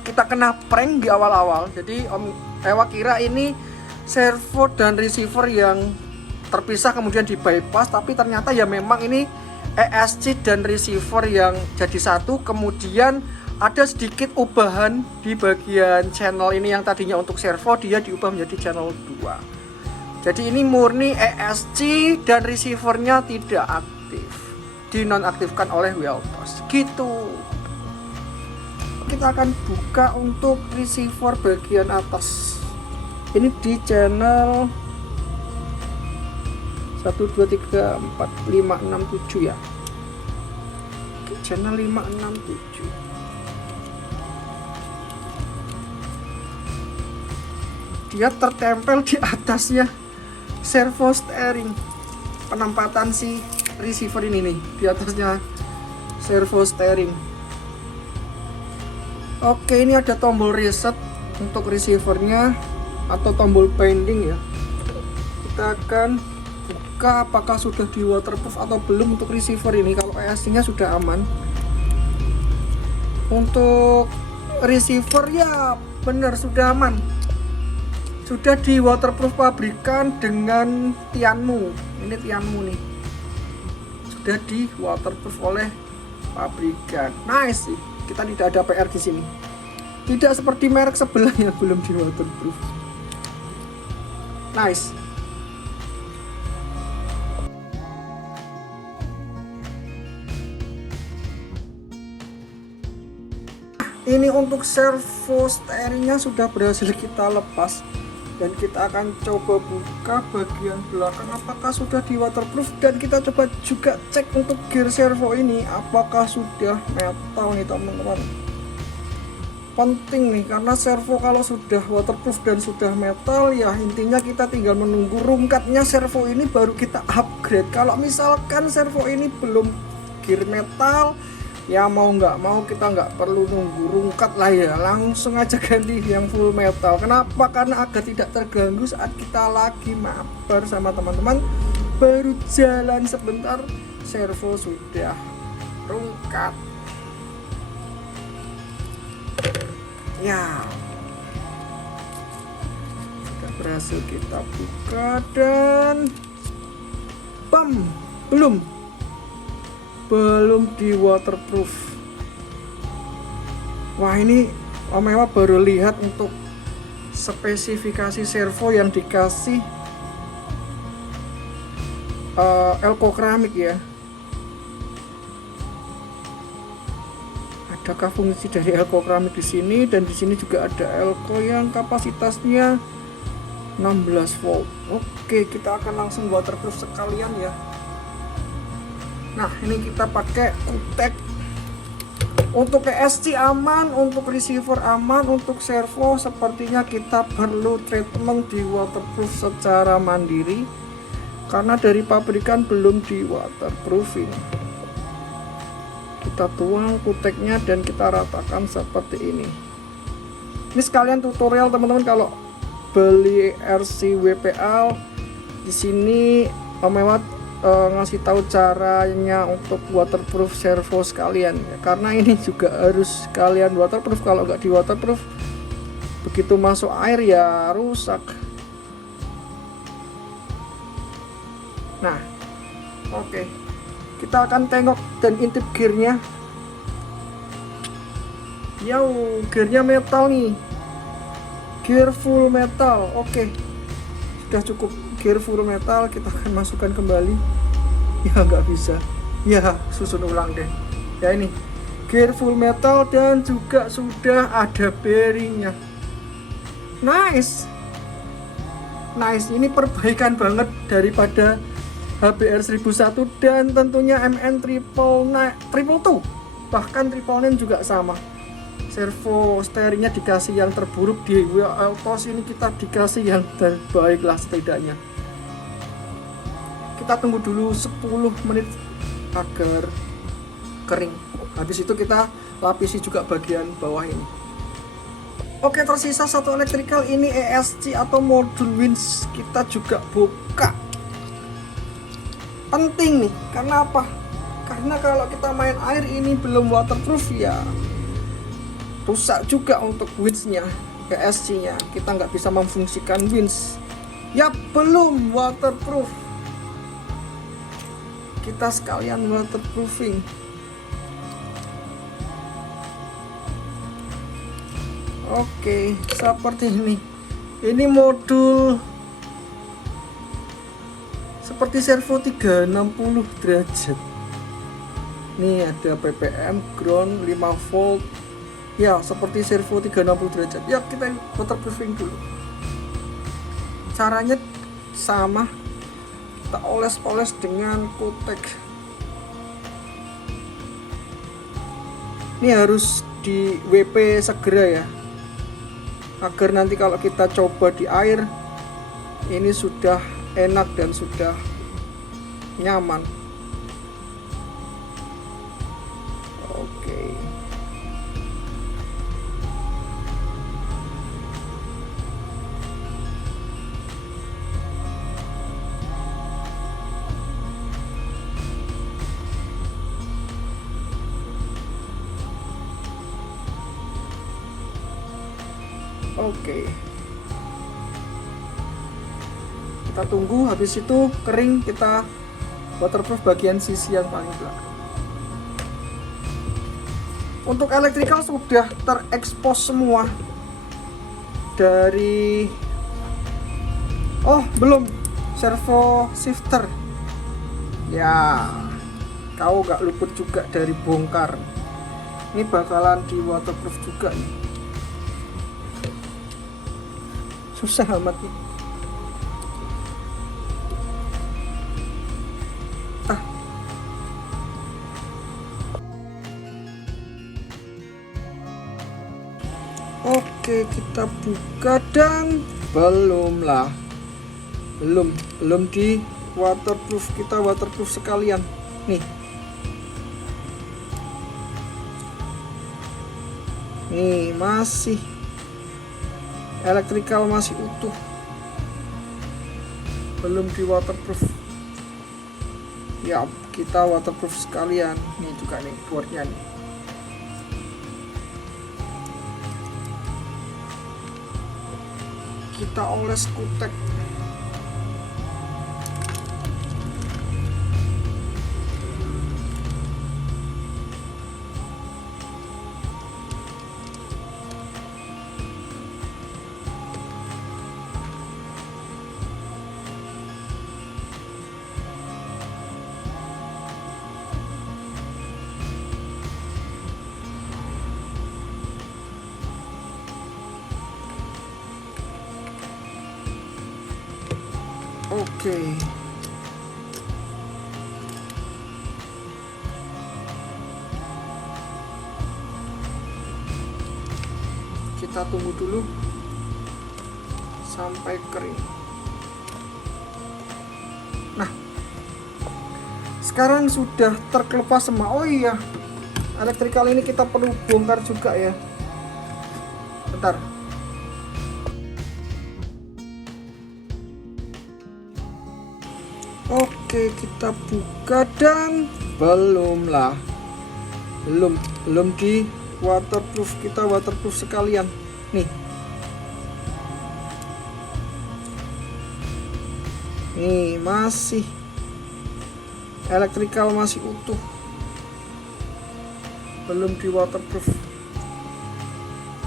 Kita kena prank di awal-awal. Jadi Om Ewa kira ini servo dan receiver yang terpisah kemudian di bypass, tapi ternyata ya memang ini ESC dan receiver yang jadi satu. Kemudian ada sedikit ubahan di bagian channel ini, yang tadinya untuk servo dia diubah menjadi channel 2. Jadi ini murni ESC dan receivernya tidak aktif, dinonaktifkan oleh Weltos gitu. Kita akan buka untuk receiver bagian atas. Ini di channel 1, 2, 3, 4, 5, 6, 7 ya. Oke, channel 5, 6, 7. Dia tertempel di atasnya servo steering. Penempatan si receiver ini nih di atasnya servo steering. Oke, ini ada tombol reset untuk receivernya atau tombol binding ya. Kita akan buka apakah sudah di waterproof atau belum untuk receiver ini. Kalau ESC-nya sudah aman. Untuk receiver ya benar sudah aman. sudah di waterproof pabrikan dengan Tianmu. Ini Tianmu nih, sudah di waterproof oleh pabrikan. Nice sih, kita tidak ada PR di sini. Tidak seperti merek sebelah yang belum di waterproof. Nice. Ini untuk servo steeringnya sudah berhasil kita lepas, dan kita akan coba buka bagian belakang apakah sudah di waterproof, dan kita coba juga cek untuk gear servo ini apakah sudah metal nih teman-teman. Penting nih, karena servo kalau sudah waterproof dan sudah metal ya intinya kita tinggal menunggu rungkatnya servo ini baru kita upgrade. Kalau misalkan servo ini belum gear metal, ya mau nggak mau kita nggak perlu nunggu rungkat lah ya, langsung aja ganti yang full metal. Kenapa? Karena agar tidak terganggu saat kita lagi mabar sama teman-teman, baru jalan sebentar servo sudah rungkat. Ya, sudah berhasil kita buka dan bam, belum di waterproof. Wah, ini Om Ewa baru lihat untuk spesifikasi servo yang dikasih elko keramik ya. Adakah fungsi dari elko keramik di sini? Dan di sini juga ada elko yang kapasitasnya 16 volt. Oke, kita akan langsung waterproof sekalian ya. Nah, ini kita pakai kutek. Untuk ESC aman, untuk receiver aman, untuk servo sepertinya kita perlu treatment di waterproof secara mandiri karena dari pabrikan belum di waterproofing. Kita tuang kuteknya dan kita ratakan seperti ini. Ini sekalian tutorial teman-teman, kalau beli RC WPL di sini Om Ewa ngasih tahu caranya untuk waterproof servo sekalian ya, karena ini juga harus kalian waterproof. Kalau nggak di waterproof begitu masuk air ya rusak. Nah, oke, kita akan tengok dan intip gearnya. Gearnya metal nih, gear full metal. Oke, sudah cukup gear full metal. Kita akan masukkan kembali. Ya nggak bisa, ya susun ulang deh ya. Ini gear full metal dan juga sudah ada bearingnya. Nice, ini perbaikan banget daripada HBR 1001 dan tentunya MN triple 2, bahkan triple 9 juga sama. Servo steeringnya dikasih yang terburuk, di Altos ini kita dikasih yang terbaik lah setidaknya. Kita tunggu dulu 10 menit agar kering. Habis itu kita lapisi juga bagian bawah ini. Oke, tersisa satu electrical, ini ESC atau modul winch. Kita juga buka. Penting nih, karena apa? Karena kalau kita main air ini belum waterproof ya rusak juga untuk winch-nya, ESC-nya. Kita nggak bisa memfungsikan winch. Ya belum waterproof. Kita sekalian waterproofing. Oke, seperti ini. Ini modul seperti servo 360 derajat. Nih ada ppm, ground, 5 volt. Ya, seperti servo 360 derajat. Ya, kita waterproofing dulu. Caranya sama. Kita oles-oles dengan kutek. Ini harus di WP segera ya, agar nanti kalau kita coba di air ini sudah enak dan sudah nyaman. Oke. Oke. Kita tunggu, habis itu kering kita waterproof bagian sisi yang paling belakang. Untuk elektrikal sudah terekspos semua dari belum servo shifter ya, kau gak luput juga dari bongkar. Ini bakalan di waterproof juga nih, susah amat nih. Oke, kita buka dan belum di waterproof. Kita waterproof sekalian nih. Nih masih elektrikal, masih utuh, belum di waterproof ya. Kita waterproof sekalian nih juga nih boardnya nih. Kita oles kutek. Oke. Kita tunggu dulu sampai kering. Nah, sekarang sudah terkelupas semua. Oh iya, elektrikal ini kita perlu bongkar juga ya. Bentar. Oke, kita buka dan belum di waterproof. Kita waterproof sekalian nih. Nih masih elektrikal, masih utuh, belum di waterproof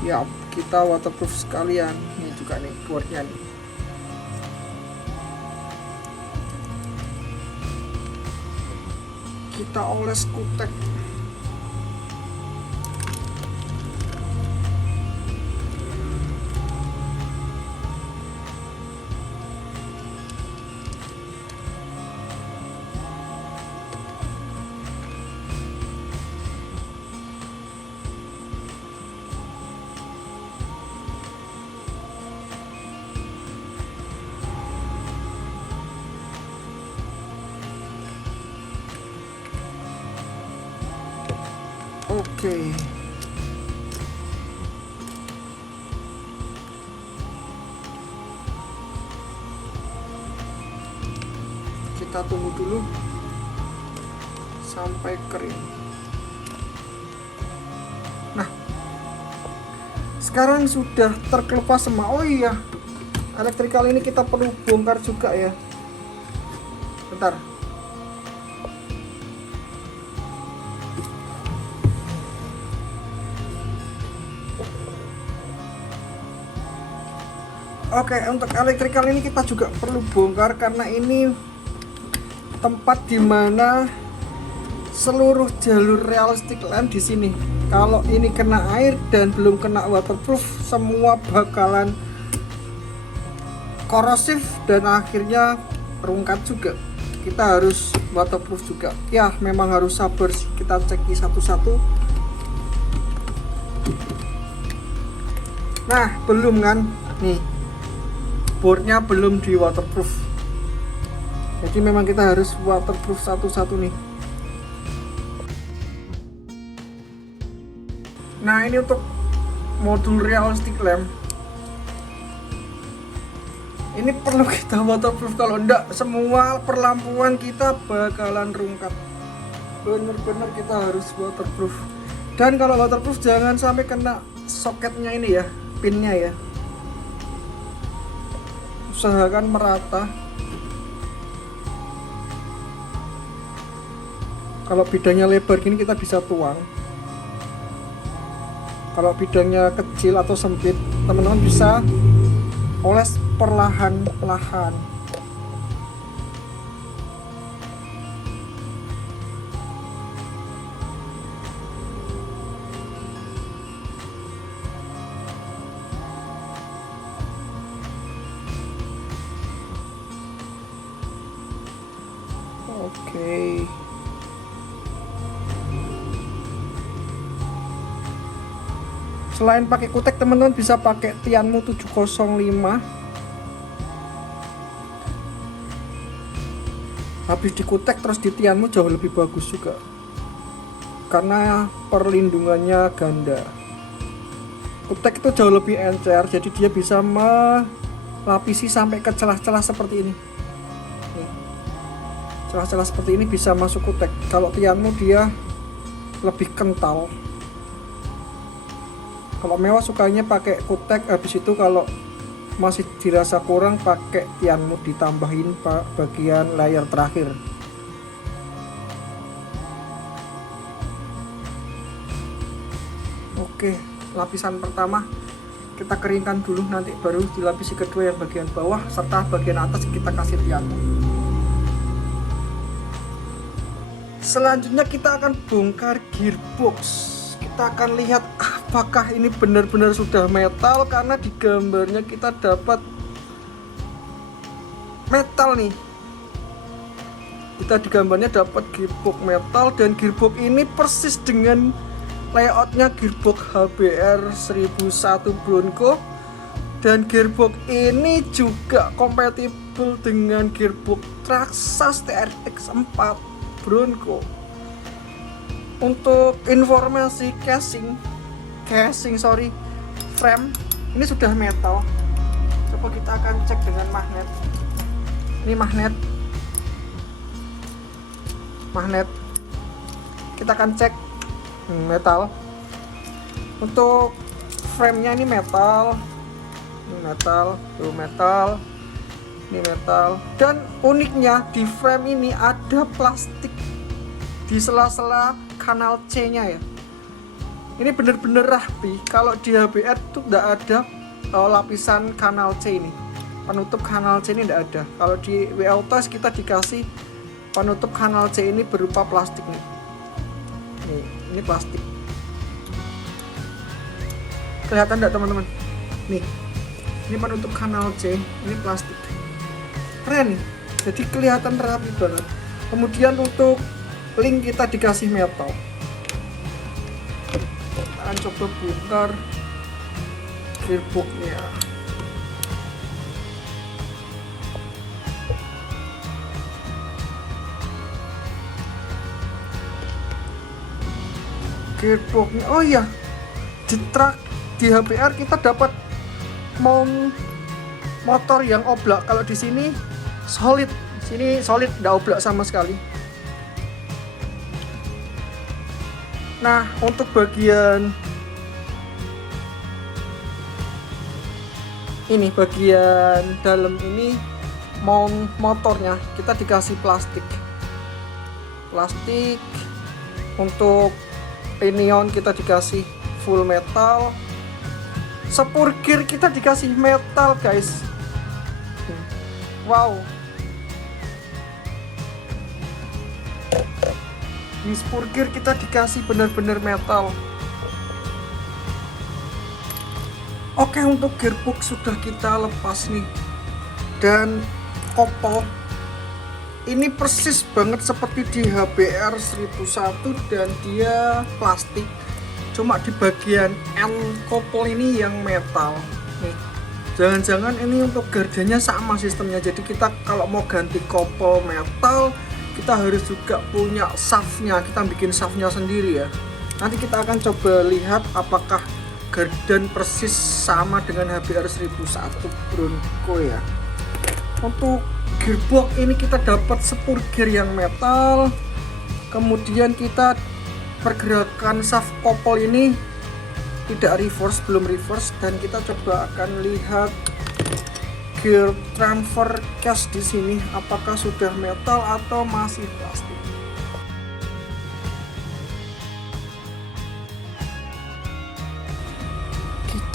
ya. Kita waterproof sekalian nih juga nih boardnya nih. Kita oles kutek. Oke. Kita tunggu dulu sampai kering. Nah, sekarang sudah terkelupas semua. Oh iya, elektrikal ini kita perlu bongkar juga ya. Bentar. Oke, untuk elektrikal ini kita juga perlu bongkar karena ini tempat dimana seluruh jalur realistic lamp di sini. Kalau ini kena air dan belum kena waterproof, semua bakalan korosif dan akhirnya rungkat juga. Kita harus waterproof juga. Ya, memang harus sabar sih. Kita cek satu-satu. Nah, belum kan? Nih. Boardnya belum di waterproof, jadi memang kita harus waterproof satu-satu nih. Nah, ini untuk modul realistic lamp ini perlu kita waterproof, kalau enggak semua perlampuan kita bakalan rungkat. Bener-bener kita harus waterproof, dan kalau waterproof jangan sampai kena soketnya ini ya, pinnya ya. Usahakan merata Kalau bidangnya lebar gini kita bisa tuang. Kalau bidangnya kecil atau sempit, teman-teman bisa oles perlahan-lahan. Oke. Selain pakai kutek, teman-teman bisa pakai Tianmu 705. Habis dikutek terus di Tianmu jauh lebih bagus juga, karena perlindungannya ganda. Kutek itu jauh lebih encer, jadi dia bisa melapisi sampai ke celah-celah seperti ini. Celah-celah seperti ini bisa masuk kutek. Kalau Tianmu dia lebih kental. Kalau mewah sukanya pakai kutek, habis itu kalau masih dirasa kurang pakai Tianmu ditambahin bagian layer terakhir. Oke, lapisan pertama kita keringkan dulu, nanti baru dilapisi kedua yang bagian bawah serta bagian atas kita kasih Tianmu. Selanjutnya kita akan bongkar gearbox. Kita akan lihat apakah ini benar-benar sudah metal, karena di gambarnya kita dapat metal nih. Kita di gambarnya dapat gearbox metal, dan gearbox ini persis dengan layoutnya gearbox HBR 1001 Bronco, dan gearbox ini juga kompatibel dengan gearbox Traxxas TRX 4 Bronco. Untuk informasi frame ini sudah metal. Coba kita akan cek dengan magnet. Ini magnet. Kita akan cek metal. Untuk framenya ini metal. Ini metal. Dan uniknya di frame ini ada plastik di sela-sela kanal C-nya ya. Ini bener-bener rapi. Kalau di HBR itu tidak ada lapisan kanal C ini. Penutup kanal C ini tidak ada. Kalau di WAutos kita dikasih penutup kanal C ini berupa plastik nih. Ini plastik. Kelihatan tidak teman-teman? Nih. Ini penutup kanal C, ini plastik. Keren nih. Jadi kelihatan rapi banget. Kemudian untuk link kita dikasih metal. Kita akan coba bongkar gearboxnya. Gearboxnya, oh iya, di HBR kita dapat mount motor yang oblak. Kalau di sini solid, tidak oblak sama sekali. Nah, untuk bagian ini, bagian dalam ini mount motornya kita dikasih plastik. Untuk pinion kita dikasih full metal. Spur gear kita dikasih metal, guys. Wow. Di spur gear kita dikasih benar-benar metal. Oke, untuk gearbox sudah kita lepas nih. Dan kopel ini persis banget seperti di HBR 1001 dan dia plastik. Cuma di bagian end kopel ini yang metal. Nih. Jangan-jangan ini untuk gardenya sama sistemnya. Jadi kita kalau mau ganti kopel metal, kita harus juga punya shaftnya. Kita bikin shaftnya sendiri ya. Nanti kita akan coba lihat apakah gardan persis sama dengan HBR 1001 Bronco ya. Untuk gearbox ini kita dapat spur gear yang metal. Kemudian kita pergerakan shaft kopel ini tidak reverse, belum reverse, dan kita coba akan lihat gear transfer case di sini apakah sudah metal atau masih plastik.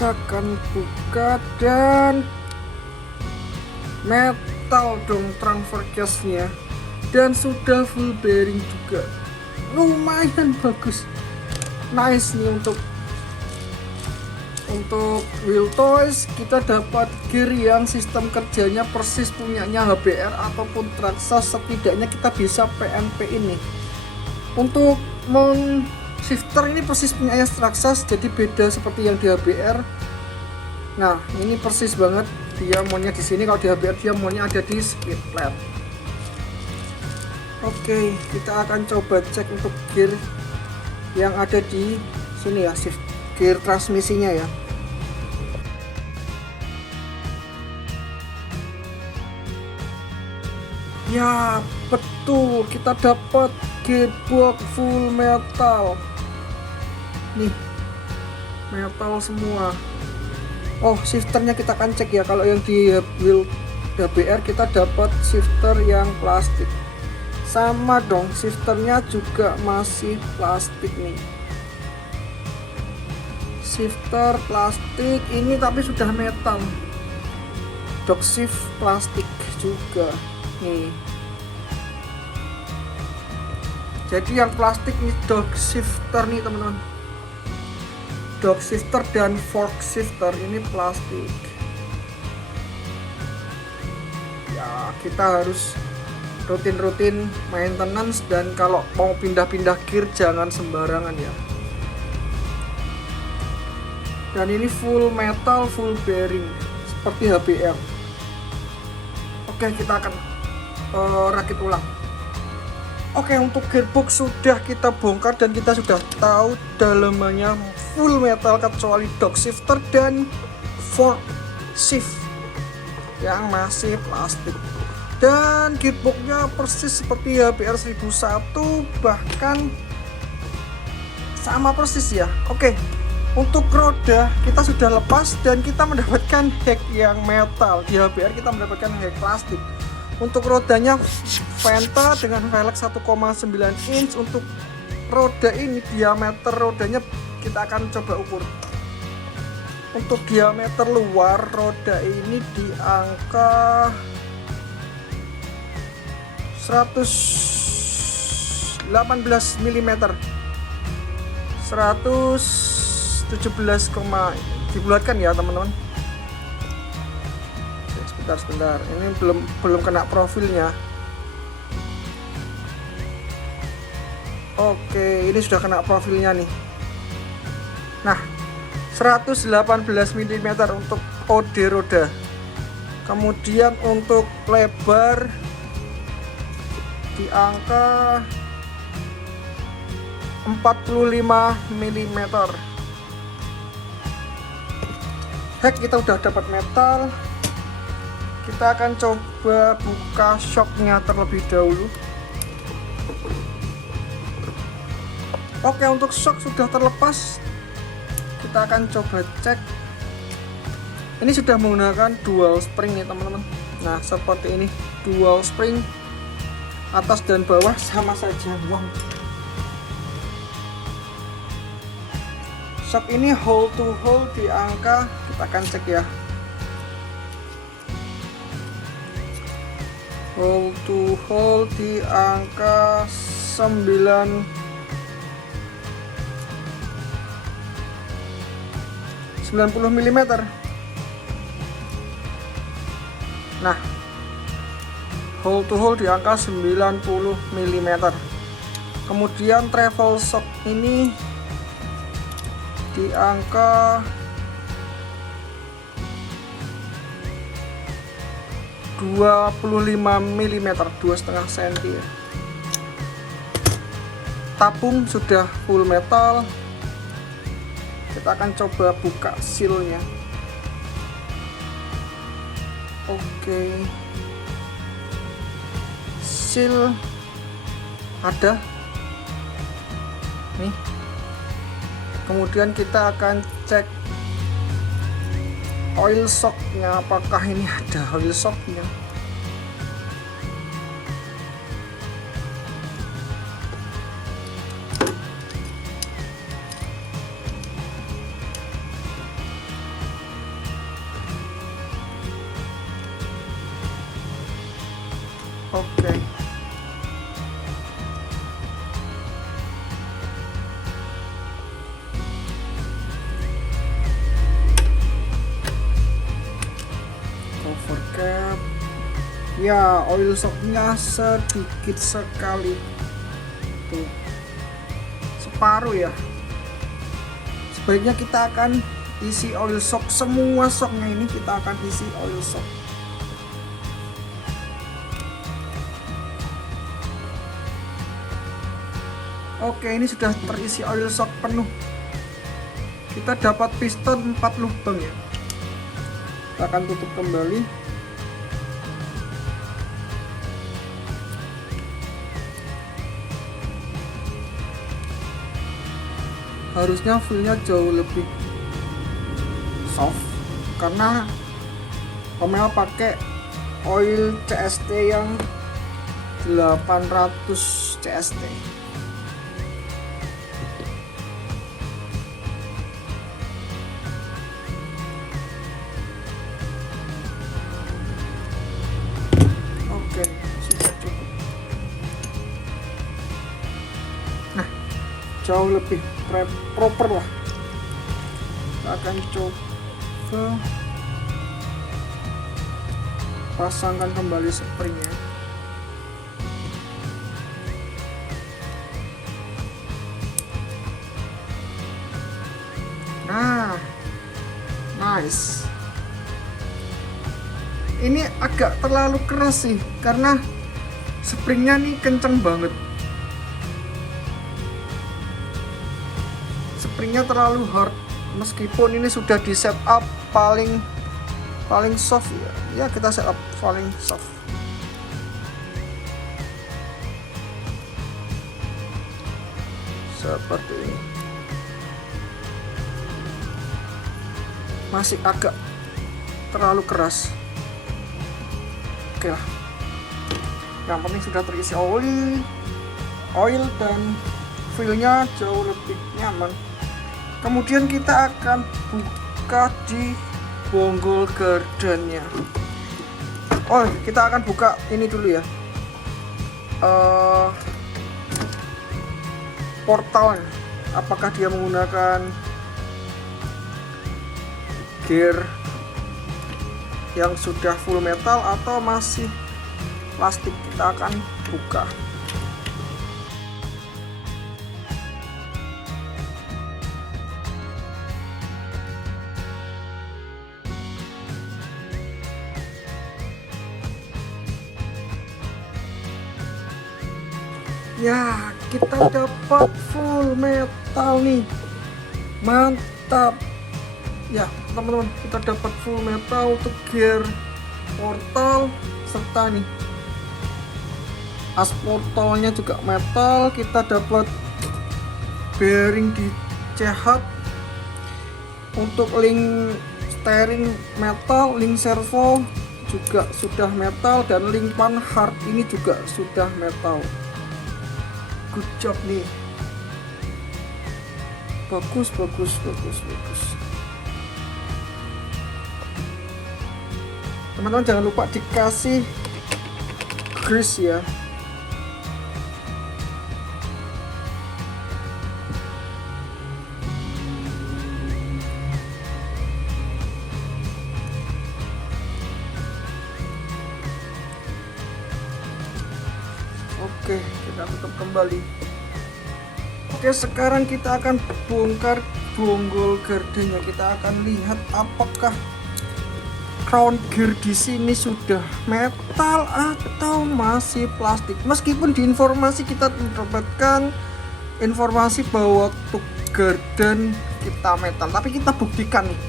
kita akan buka dan metal dong transfer case-nya, dan sudah full bearing juga, lumayan bagus, nice nih. Untuk wheel toys kita dapat gear yang sistem kerjanya persis punyanya HBR ataupun Traxxas, setidaknya kita bisa PNP ini. Untuk mount shifter ini persis punyanya Traxxas, jadi beda seperti yang di HBR. Nah ini persis banget, dia mountnya di sini, kalau di HBR dia mountnya ada di split plate. Oke, kita akan coba cek untuk gear yang ada di sini ya, shift gear transmisinya ya. Ya betul, kita dapat gearbox full metal nih, metal semua. Oh, shifternya kita akan cek ya. Kalau yang di wheel HBR kita dapat shifter yang plastik, sama dong, shifternya juga masih plastik nih, shifter plastik ini, tapi sudah metal. Dog shift plastik juga nih. Jadi yang plastik nih dog shifter nih teman-teman, dog shifter dan fork shifter ini plastik ya. Kita harus rutin-rutin maintenance, dan kalau mau pindah-pindah gear jangan sembarangan ya. Dan ini full metal, full bearing seperti HBR. Oke, kita akan rakit ulang. Oke, untuk gearbox sudah kita bongkar dan kita sudah tahu dalamannya full metal kecuali dog shifter dan fork shift yang masih plastik. Dan gearboxnya persis seperti HBR 1001, bahkan sama persis ya. Oke, untuk roda kita sudah lepas dan kita mendapatkan heck yang metal. Di HBR kita mendapatkan heck plastik. Untuk rodanya Venta dengan velg 1,9 inch. Untuk roda ini diameter rodanya kita akan coba ukur. Untuk diameter luar roda ini di angka 118 mm, 117, dibulatkan ya teman-teman. Sebentar, ini belum kena profilnya. Oke, ini sudah kena profilnya nih. Nah, 118 mm untuk OD roda. Kemudian untuk lebar di angka 45 mm. Heck kita udah dapat metal. Kita akan coba buka shocknya terlebih dahulu. Oke, untuk shock sudah terlepas. Kita akan coba cek. Ini sudah menggunakan dual spring nih teman-teman. Nah seperti ini, dual spring, atas dan bawah sama saja. Wow. Shock ini hole to hole di angka, kita akan cek ya, hole to hole di angka 90 mm. Nah, hole to hole di angka 90 mm. Kemudian travel shock ini di angka 25 mm, 2,5 cm ya. Tabung sudah full metal. Kita akan coba buka sealnya. Oke, seal ada nih. Kemudian kita akan cek oil shocknya, apakah ini ada oil shocknya. Oke. Cover cap. Ya, oil shocknya sedikit sekali. Tuh. Separuh ya. Sebaiknya kita akan isi oil shock, semua shocknya ini kita akan isi oil shock. Oke, ini sudah terisi oil shock penuh. Kita dapat piston 4 lubang ya. Kita akan tutup kembali. Harusnya feel-nya jauh lebih soft karena Omel pakai oil CST yang 800 CST. Oke, sudah cukup. Nah, jauh lebih proper lah. Kita akan coba pasangkan kembali springnya. Nah, nice. Ini agak terlalu keras sih karena springnya nih kenceng banget. Springnya terlalu hard, meskipun ini sudah di setup paling soft ya. Ya, kita setup paling soft. Seperti ini. Masih agak terlalu keras. Oke lah. Yang penting sudah terisi oil dan feel-nya jauh lebih nyaman. Kemudian kita akan buka di bonggol gardannya. Oh, kita akan buka ini dulu ya. Portalnya. Apakah dia menggunakan gear yang sudah full metal atau masih plastik? Kita akan buka. Ya, kita dapat full metal nih. Mantap. Ya, teman-teman, kita dapat full metal untuk gear portal serta nih as portalnya juga metal. Kita dapat bearing di CH, untuk link steering metal, link servo juga sudah metal, dan link pan hard ini juga sudah metal. Good job nih. Bagus. Teman-teman jangan lupa dikasih grease ya. Oke, kita tutup kembali. Oke, sekarang kita akan bongkar bonggol gardennya. Kita akan lihat apakah crown gear di sini sudah metal atau masih plastik. Meskipun di informasi kita mendapatkan informasi bahwa untuk garden kita metal, tapi kita buktikan nih.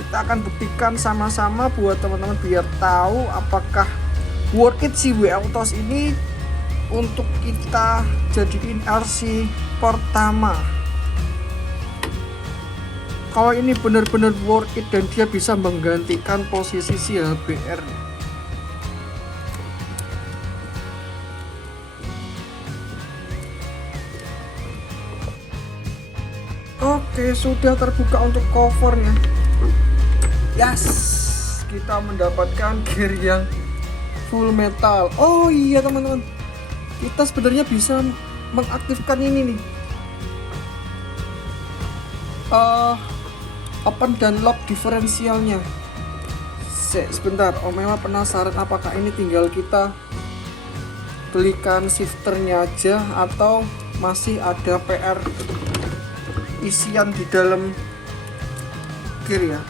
Kita akan buktikan sama-sama buat teman-teman biar tahu apakah worth it si WAutos ini untuk kita jadiin RC pertama. Kalau ini benar-benar worth it dan dia bisa menggantikan posisi si HBR. Oke, sudah terbuka untuk covernya. Yes, kita mendapatkan gear yang full metal. Oh iya teman-teman, kita sebenarnya bisa mengaktifkan ini nih, open dan lock diferensialnya. Sebentar, Om Ewa penasaran apakah ini tinggal kita belikan shifternya aja atau masih ada PR isian di dalam gear ya.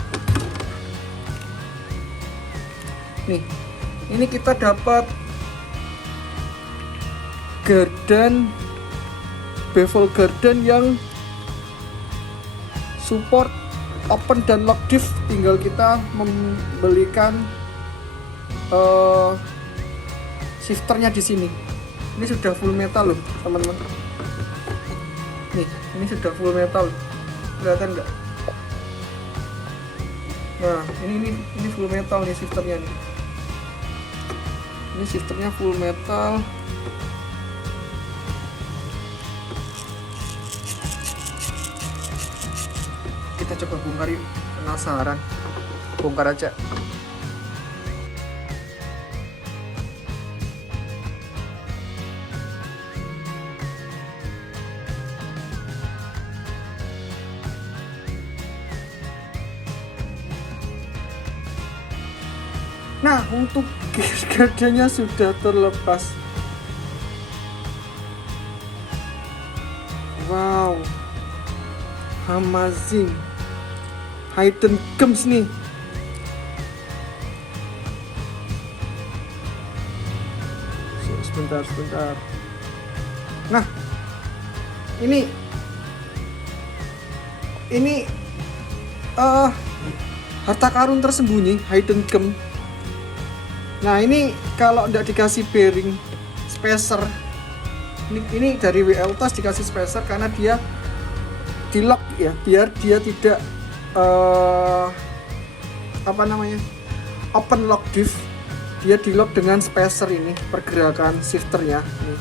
Nih, ini kita dapat garden, bevel garden yang support open dan lock diff. Tinggal kita membelikan shifternya di sini. Ini sudah full metal loh teman-teman. Nih, ini sudah full metal, kelihatan nggak? Nah, ini full metal nih shifternya nih. Ini shifternya full metal. Kita coba bongkar yuk, penasaran. Bongkar aja. Nah, untuk gardennya sudah terlepas. Wow, amazing, hidden gems nih. Sebentar. Nah, ini harta karun tersembunyi, hidden gem. Nah, ini kalau tidak dikasih bearing spacer, ini dari WL Tas dikasih spacer karena dia di lock ya, biar dia tidak open lock diff. Dia di lock dengan spacer ini, pergerakan shifternya nih.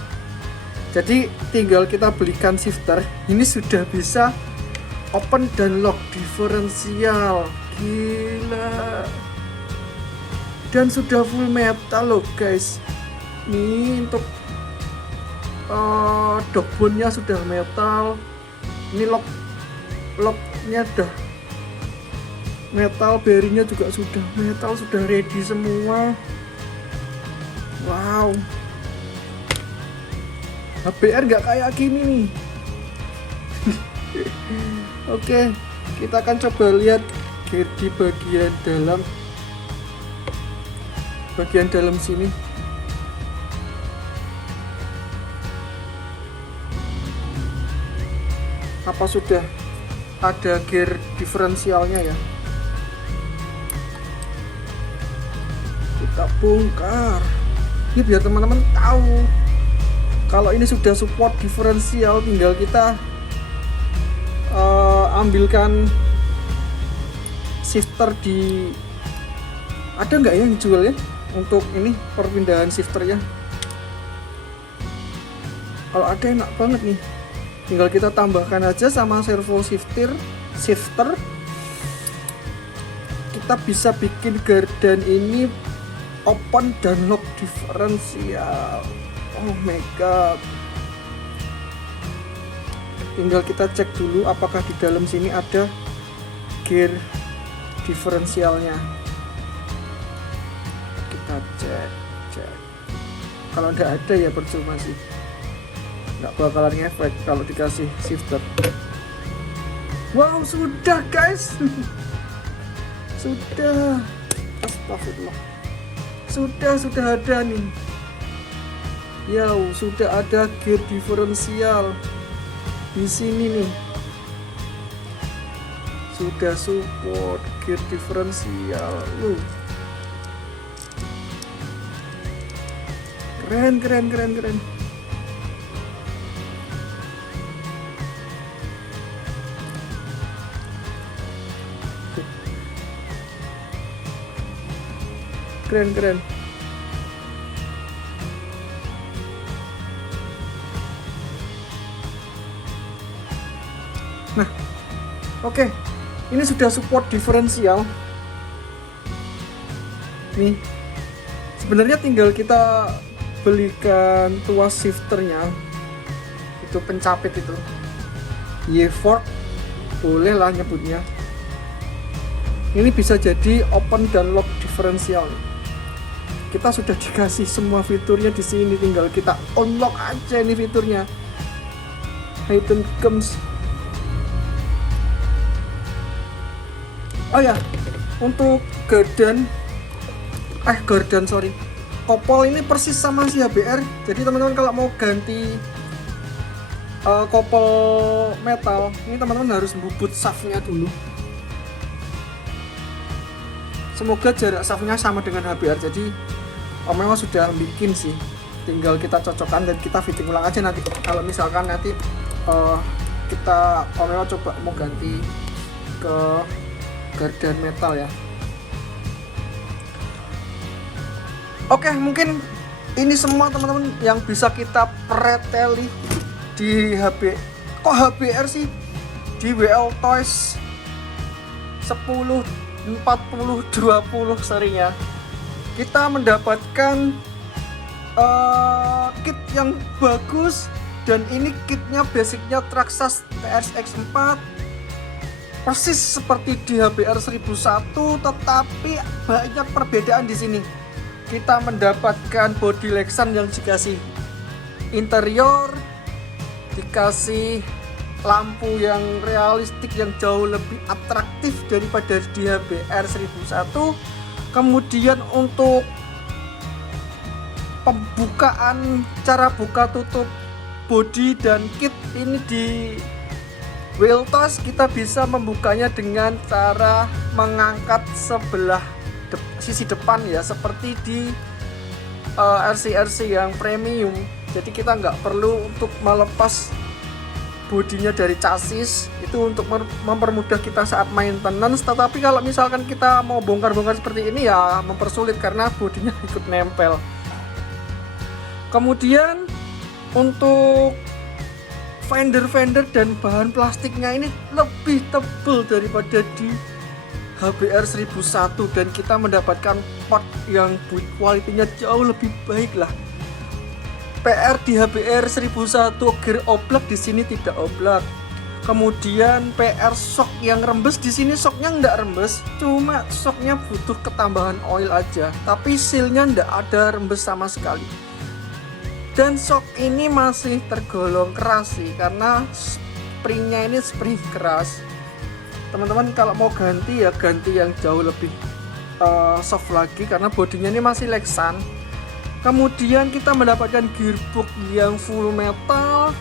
Jadi tinggal kita belikan shifter, ini sudah bisa open dan lock diferensial. Gila. Dan sudah full metal loh guys. Ini untuk dogbone-nya sudah metal. Ini locknya udah metal, bearingnya juga sudah metal, sudah ready semua. Wow, HBR nggak kayak gini nih. Oke, kita akan coba lihat gear di bagian dalam sini. Apa sudah ada gear diferensialnya ya? Kita bongkar. Ini biar teman-teman tahu kalau ini sudah support diferensial. Tinggal kita ambilkan shifter di, ada nggak ya yang jual ya untuk ini perpindahan shifternya? Kalau ada enak banget nih, tinggal kita tambahkan aja sama servo shifter. Kita bisa bikin garden ini open dan lock diferensial. Oh my god, tinggal kita cek dulu apakah di dalam sini ada gear diferensialnya. Kita cek. Kalau tidak ada ya percuma sih, nggak bakalan ngefek kalau dikasih shifter. Wow, sudah guys. Sudah, astagfirullah, sudah ada nih ya, sudah ada gear diferensial di sini nih. Sudah support gear diferensial. Keren. Keren. Nah, oke. Ini sudah support diferensial. Nih, Sebenarnya tinggal kita belikan tuas shifternya, itu pencapit itu Y-fork boleh lah nyebutnya. Ini bisa jadi open dan lock diferensial. Kita sudah dikasih semua fiturnya di sini, tinggal kita unlock aja ini fiturnya. Hidden Gems. Oh ya, untuk gardan kopol ini persis sama si HBR. Jadi teman-teman kalau mau ganti kopol metal, ini teman-teman harus bubut shaftnya dulu. Semoga jarak shaftnya sama dengan HBR. Jadi Omewa sudah bikin sih, tinggal kita cocokkan dan kita fitting ulang aja nanti. Kalau misalkan nanti kita Omewa coba mau ganti ke gardan metal ya. Oke, mungkin ini semua teman-teman yang bisa kita preteli di HBR sih, di WL Toys 10 40 20 serinya. Kita mendapatkan kit yang bagus, dan ini kitnya basicnya Traxxas TRX4 persis seperti di HBR 1001, tetapi banyak perbedaan di sini. Kita mendapatkan body Lexan yang dikasih interior, dikasih lampu yang realistik yang jauh lebih atraktif daripada di HBR 1001. Kemudian untuk pembukaan, cara buka tutup body dan kit ini di WL Toys kita bisa membukanya dengan cara mengangkat sebelah sisi depan ya, seperti di RC yang premium. Jadi kita nggak perlu untuk melepas bodinya dari chassis, itu untuk mempermudah kita saat maintenance. Tetapi kalau misalkan kita mau bongkar-bongkar seperti ini ya mempersulit karena bodinya ikut nempel. Kemudian untuk fender dan bahan plastiknya ini lebih tebal daripada di HBR 1001, dan kita mendapatkan part yang build quality-nya jauh lebih baik lah. PR di HBR 1001 gear oblak, di sini tidak oblak. Kemudian PR shock yang rembes, di sini shocknya nggak rembes, cuma shocknya butuh ketambahan oil aja, tapi sealnya nggak ada rembes sama sekali. Dan shock ini masih tergolong keras sih, karena springnya ini spring keras. Teman-teman kalau mau ganti ya ganti yang jauh lebih soft lagi, karena bodinya ini masih Lexan. Kemudian kita mendapatkan gearbox yang full metal,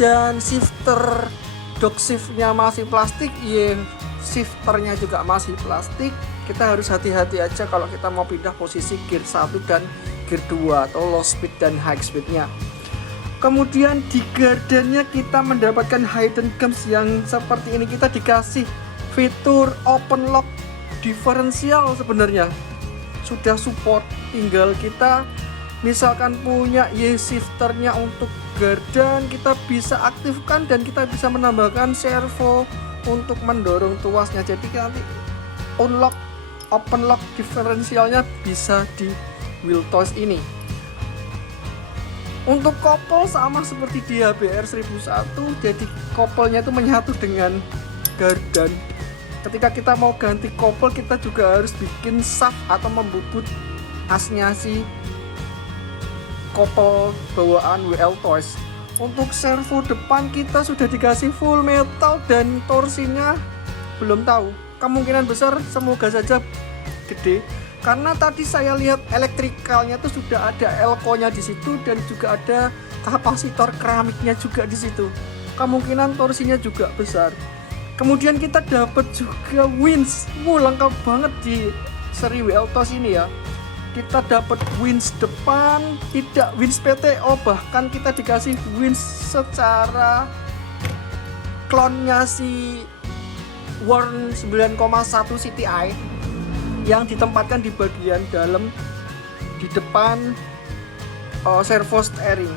dan shifter dog shiftnya masih plastik, shifternya juga masih plastik. Kita harus hati-hati aja kalau kita mau pindah posisi gear 1 dan gear 2 atau low speed dan high speednya. Kemudian di gardennya kita mendapatkan hidden gems yang seperti ini. Kita dikasih fitur open lock diferensial, sebenarnya sudah support. Tinggal kita misalkan punya shifternya untuk garden, kita bisa aktifkan dan kita bisa menambahkan servo untuk mendorong tuasnya. Jadi nanti unlock open lock diferensialnya bisa di WL Toys ini. Untuk kopel sama seperti di HBR 1001, jadi kopelnya itu menyatu dengan gardan. Ketika kita mau ganti kopel, kita juga harus bikin shaft atau membubut asnya si kopel bawaan WL Toys. Untuk servo depan kita sudah dikasih full metal dan torsinya belum tahu. Kemungkinan besar semoga saja gede. Karena tadi saya lihat elektrikalnya itu sudah ada elko-nya di situ dan juga ada kapasitor keramiknya juga di situ. Kemungkinan torsinya juga besar. Kemudian kita dapat juga winch. Lengkap banget di seri WL Toys ini ya. Kita dapat winch depan, tidak winch PTO, bahkan kita dikasih winch secara klonnya si Warn 9,1 CTI yang ditempatkan di bagian dalam di depan servo steering.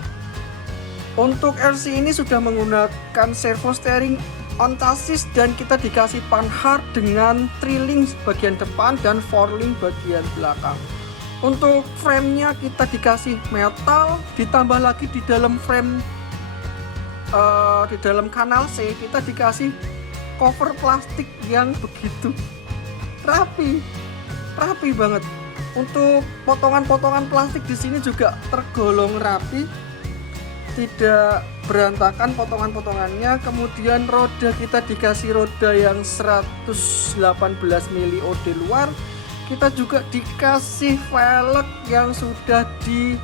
Untuk RC ini sudah menggunakan servo steering on chassis dan kita dikasih panhard dengan 3 link bagian depan dan 4 link bagian belakang. Untuk frame-nya kita dikasih metal, ditambah lagi di dalam frame di dalam kanal C kita dikasih cover plastik yang begitu rapi banget. Untuk potongan-potongan plastik di sini juga tergolong rapi, tidak berantakan potongan-potongannya. Kemudian roda kita dikasih roda yang 118 mili OD luar. Kita juga dikasih velg yang sudah di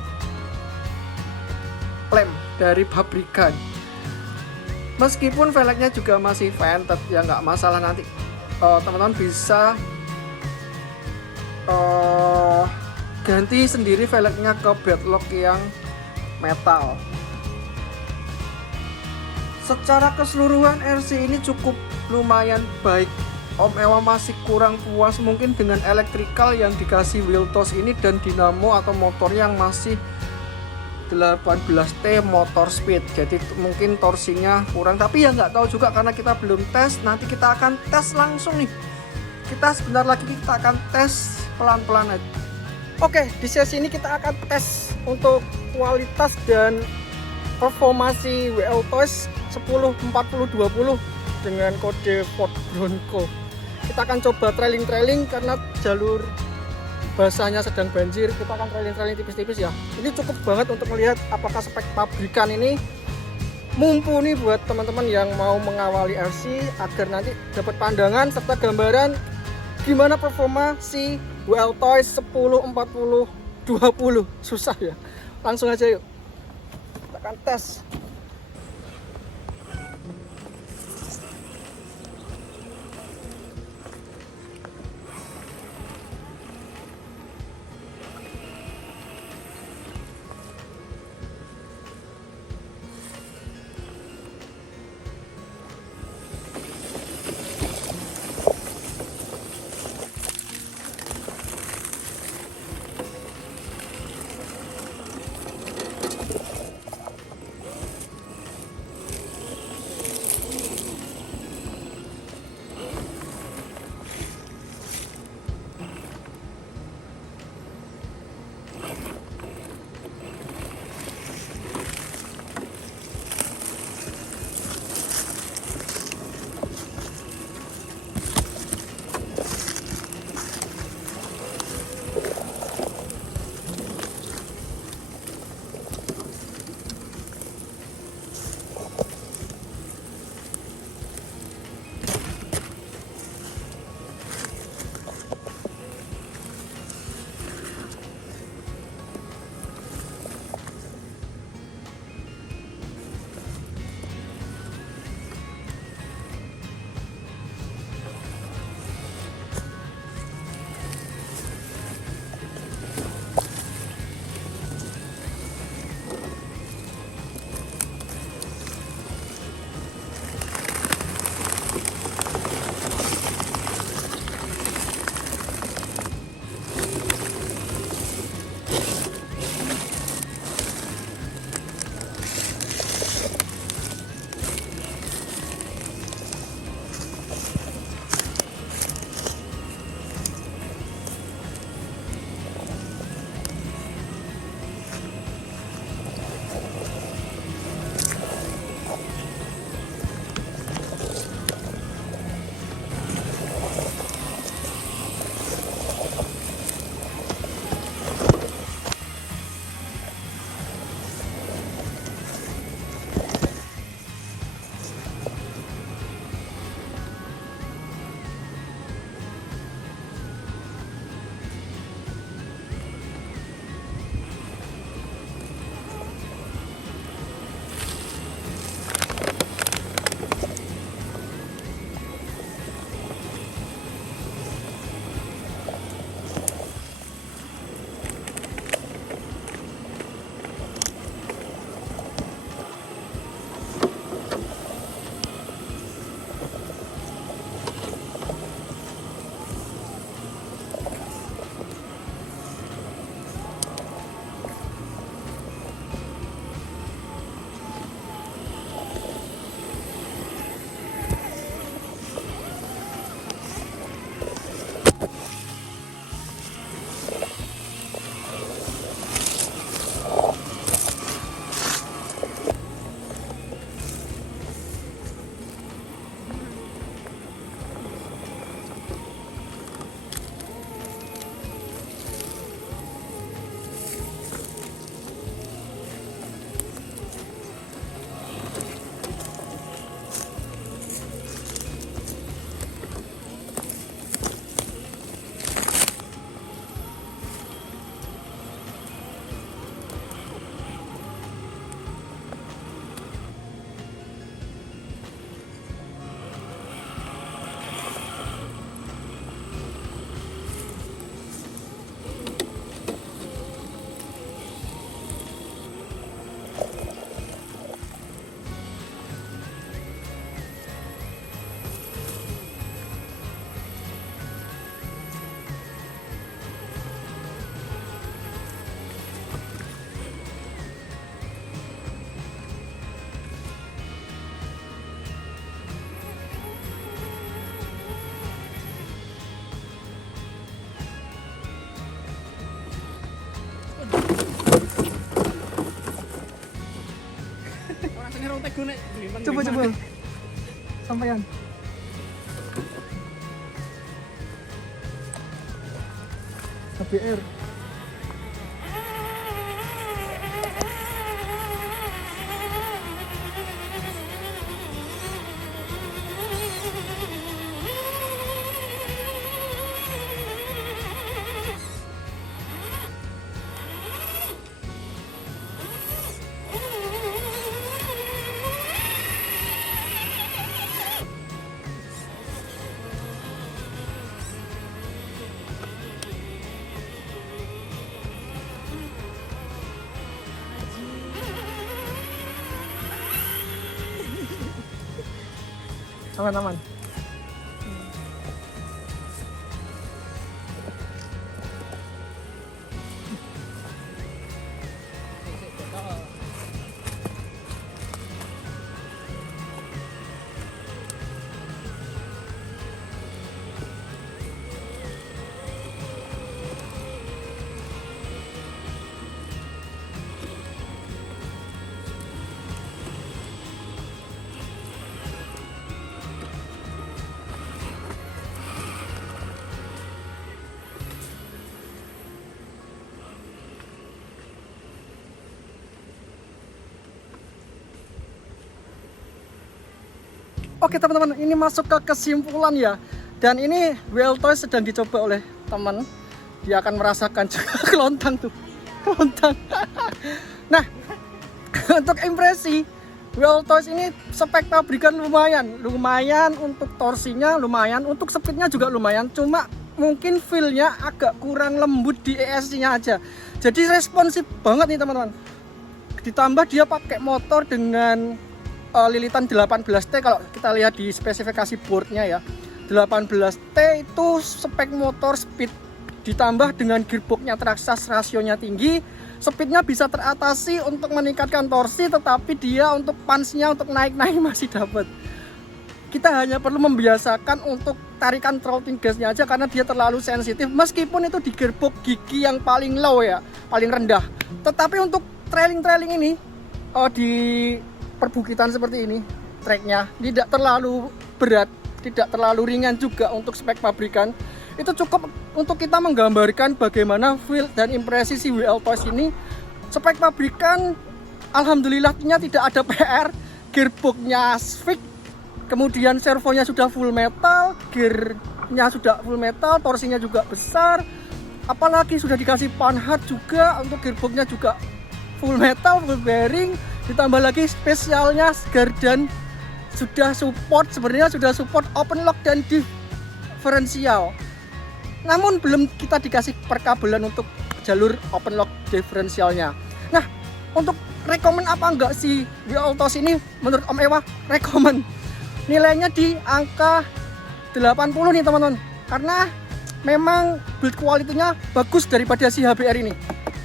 lem dari pabrikan. Meskipun velgnya juga masih vented, ya nggak masalah, nanti teman-teman bisa ganti sendiri velgnya ke bedlock yang metal. Secara keseluruhan RC ini cukup lumayan baik. Om Ewa masih kurang puas mungkin dengan elektrikal yang dikasih wheel toss ini dan dinamo atau motor yang masih 18T motor speed, jadi mungkin torsinya kurang, tapi ya nggak tahu juga karena kita belum tes. Nanti kita akan tes langsung nih, kita sebentar lagi kita akan tes pelan-pelan aja. Oke, di sesi ini kita akan tes untuk kualitas dan performasi WL Toys 104020 dengan kode Ford Bronco. Kita akan coba trailing karena jalur basahnya sedang banjir. Kita akan trailing tipis-tipis ya. Ini cukup banget untuk melihat apakah spek pabrikan ini mumpuni buat teman-teman yang mau mengawali RC, agar nanti dapat pandangan serta gambaran gimana performa si WL Toys 104020. Susah ya. Langsung aja yuk. Kita akan tes. Rasanya roti gue nek. Coba. Sampean. HBR. Aman. Oke teman-teman, ini masuk ke kesimpulan ya. Dan ini WL Toys sedang dicoba oleh teman. Dia akan merasakan juga kelontang. Nah, untuk impresi WL Toys ini spek pabrikan lumayan untuk torsinya lumayan, untuk speednya juga lumayan. Cuma mungkin feel-nya agak kurang lembut di ESC-nya aja. Jadi responsif banget nih teman-teman. Ditambah dia pakai motor dengan lilitan 18T. Kalau kita lihat di spesifikasi boardnya ya, 18T itu spek motor speed, ditambah dengan gearboxnya Traxxas, rasionya tinggi, speednya bisa teratasi untuk meningkatkan torsi, tetapi dia untuk punch-nya untuk naik-naik masih dapat. Kita hanya perlu membiasakan untuk tarikan throttling gasnya aja, karena dia terlalu sensitif, meskipun itu di gearbox gigi yang paling low ya, paling rendah. Tetapi untuk trailing ini di perbukitan seperti ini, treknya tidak terlalu berat, tidak terlalu ringan juga untuk spek pabrikan. Itu cukup untuk kita menggambarkan bagaimana feel dan impresi si WL Toys ini. Spek pabrikan alhamdulillahnya tidak ada PR, gearboxnya fix, kemudian servonya sudah full metal, gearnya sudah full metal, torsinya juga besar, apalagi sudah dikasih panhard juga, untuk gearboxnya juga full metal, full bearing. Ditambah lagi spesialnya gardan sudah support, sebenarnya sudah support open lock dan diferensial. Namun belum kita dikasih perkabelan untuk jalur open lock diferensialnya. Nah, untuk rekomen apa enggak sih WL Toys ini? Menurut Om Ewa, rekomen. Nilainya di angka 80 nih teman-teman. Karena memang build quality-nya bagus daripada si HBR ini.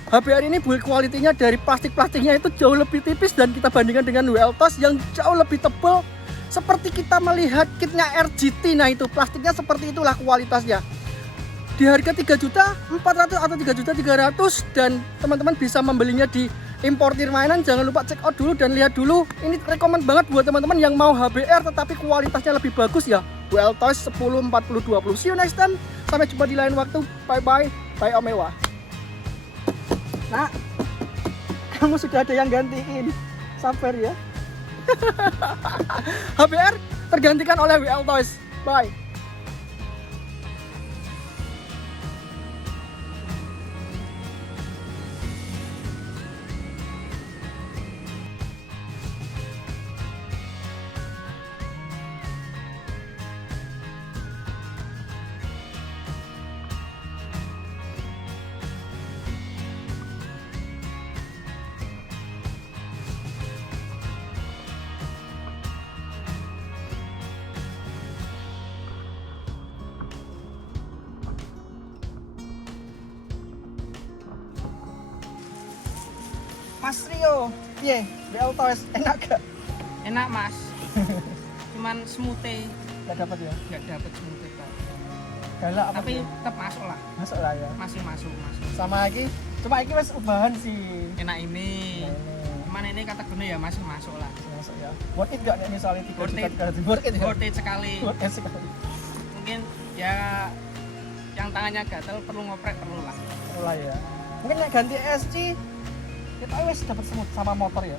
HBR ini build quality-nya dari plastiknya itu jauh lebih tipis, dan kita bandingkan dengan WL Toys yang jauh lebih tebal. Seperti kita melihat kitnya RGT, nah itu plastiknya seperti itulah kualitasnya. Di harga 3.400.000 atau 3.300.000, dan teman-teman bisa membelinya di importir mainan. Jangan lupa check out dulu dan lihat dulu. Ini rekomen banget buat teman-teman yang mau HBR tetapi kualitasnya lebih bagus ya. WL Toys 104020. See you next time. Sampai jumpa di lain waktu. Bye bye. Bye Om Ewa. Nah, kamu sudah ada yang gantiin. Sabar ya. HBR tergantikan oleh WL Toys. Bye. Mas Rio, WL Toys enak gak? Enak mas. Cuman smoothie Gak dapat ya? nggak dapet smoothie Pak. Galak apa? Tapi ya? tetap masuk lah. Masuk lah ya. Masih masuk. Sama lagi, cuma ini mas ubahan sih. Enak ini. Nah, ini. Cuman ini kategorinya ya masih masuk lah. Masuk ya. Worth it gak nih misalnya 3 Worth juta it. 300? Worth it ya? Worth it sekali. Worth it sekali. Mungkin ya yang tangannya gatel perlu ngoprek perlu lah. Mulai ya. Mungkin yang ganti SC kita wis dapat semut sama motor ya.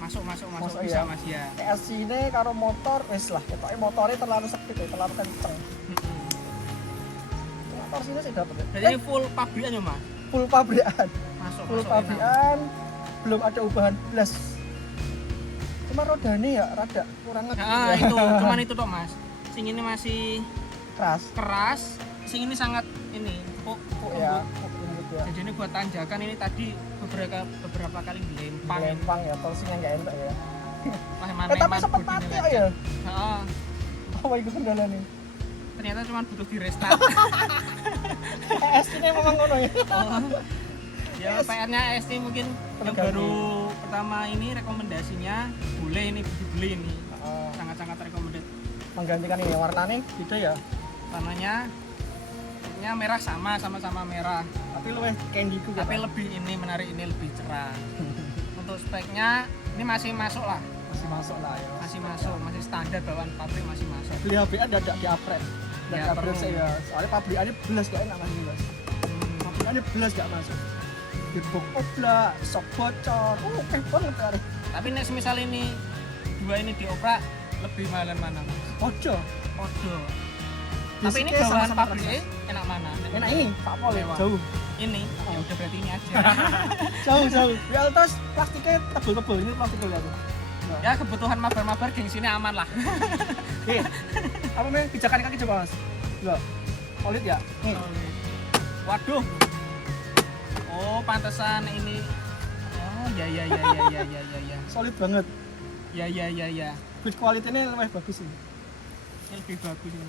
Masuk Masuk, bisa iya. Mas ya. SC ini karo motor wis lah. Kita motornya terlalu speed ya, terlalu kenceng. Motor sini sih dapat ya. Jadi ini full pabrikan ya Mas. Full pabrikan. Masuk Full masuk enak. pabrikan. Belum ada ubahan blas. Cuma rodanya ya rada kurang ngerti. Nah, itu cuman itu tok Mas. Sing ini masih Keras. keras, sing ini sangat ini empuk Ya, lembut. lembut ya. Jadi ini buat tanjakan ini tadi beberapa kali dilempang. Lempang ya, tolsinya nggak enak ya. Wah, Tapi sempat mati kok ya. Heeh. Apa itu kendala nih? Ternyata cuma butuh di restart. SC ini memang ngono ya. Oh. Ya PR-nya ST mungkin yang Perganti. baru pertama ini rekomendasinya boleh ini dibeli ini. Sangat-sangat recommended. Menggantikan ini warnanya beda ya. Warnanya merah sama-sama merah. Tapi lu candy ku Tapi lebih ini menarik, ini lebih cerah. Untuk speknya ini masih masuk lah. masih masuk lah ya. Masih masuk, masih standar bawaan pabrik masih masuk. Beli HP ada di upgrade. Dan Ya, di upgrade perlu. saya. Soalnya pabrikannya belas gak enak masih belas. Pabrikannya belas gak masuk. Gearbox oblak, shock bocor. Oke banget hari. Tapi nek misal ini dua ini dioprak lebih mahalan mana? Ojo. Odo. Tapi ini Basicnya bawaan sama-sama pabriknya enak mana? Enak ini, Pak Pol ya, Lewat. jauh. Ini, ya udah berarti ini aja. Jauh. Ya terus plastiknya tebel-tebel, ini plastik tebel aku. Ya kebutuhan mabar-mabar geng sini aman lah. Oke. Apa memang pijakan kaki coba Mas? Enggak. Solid ya? Nih. Waduh. Oh, pantesan ini. Oh, ya. Solid banget. Ya. Build quality ini lebih bagus ini. Ini lebih bagus ini.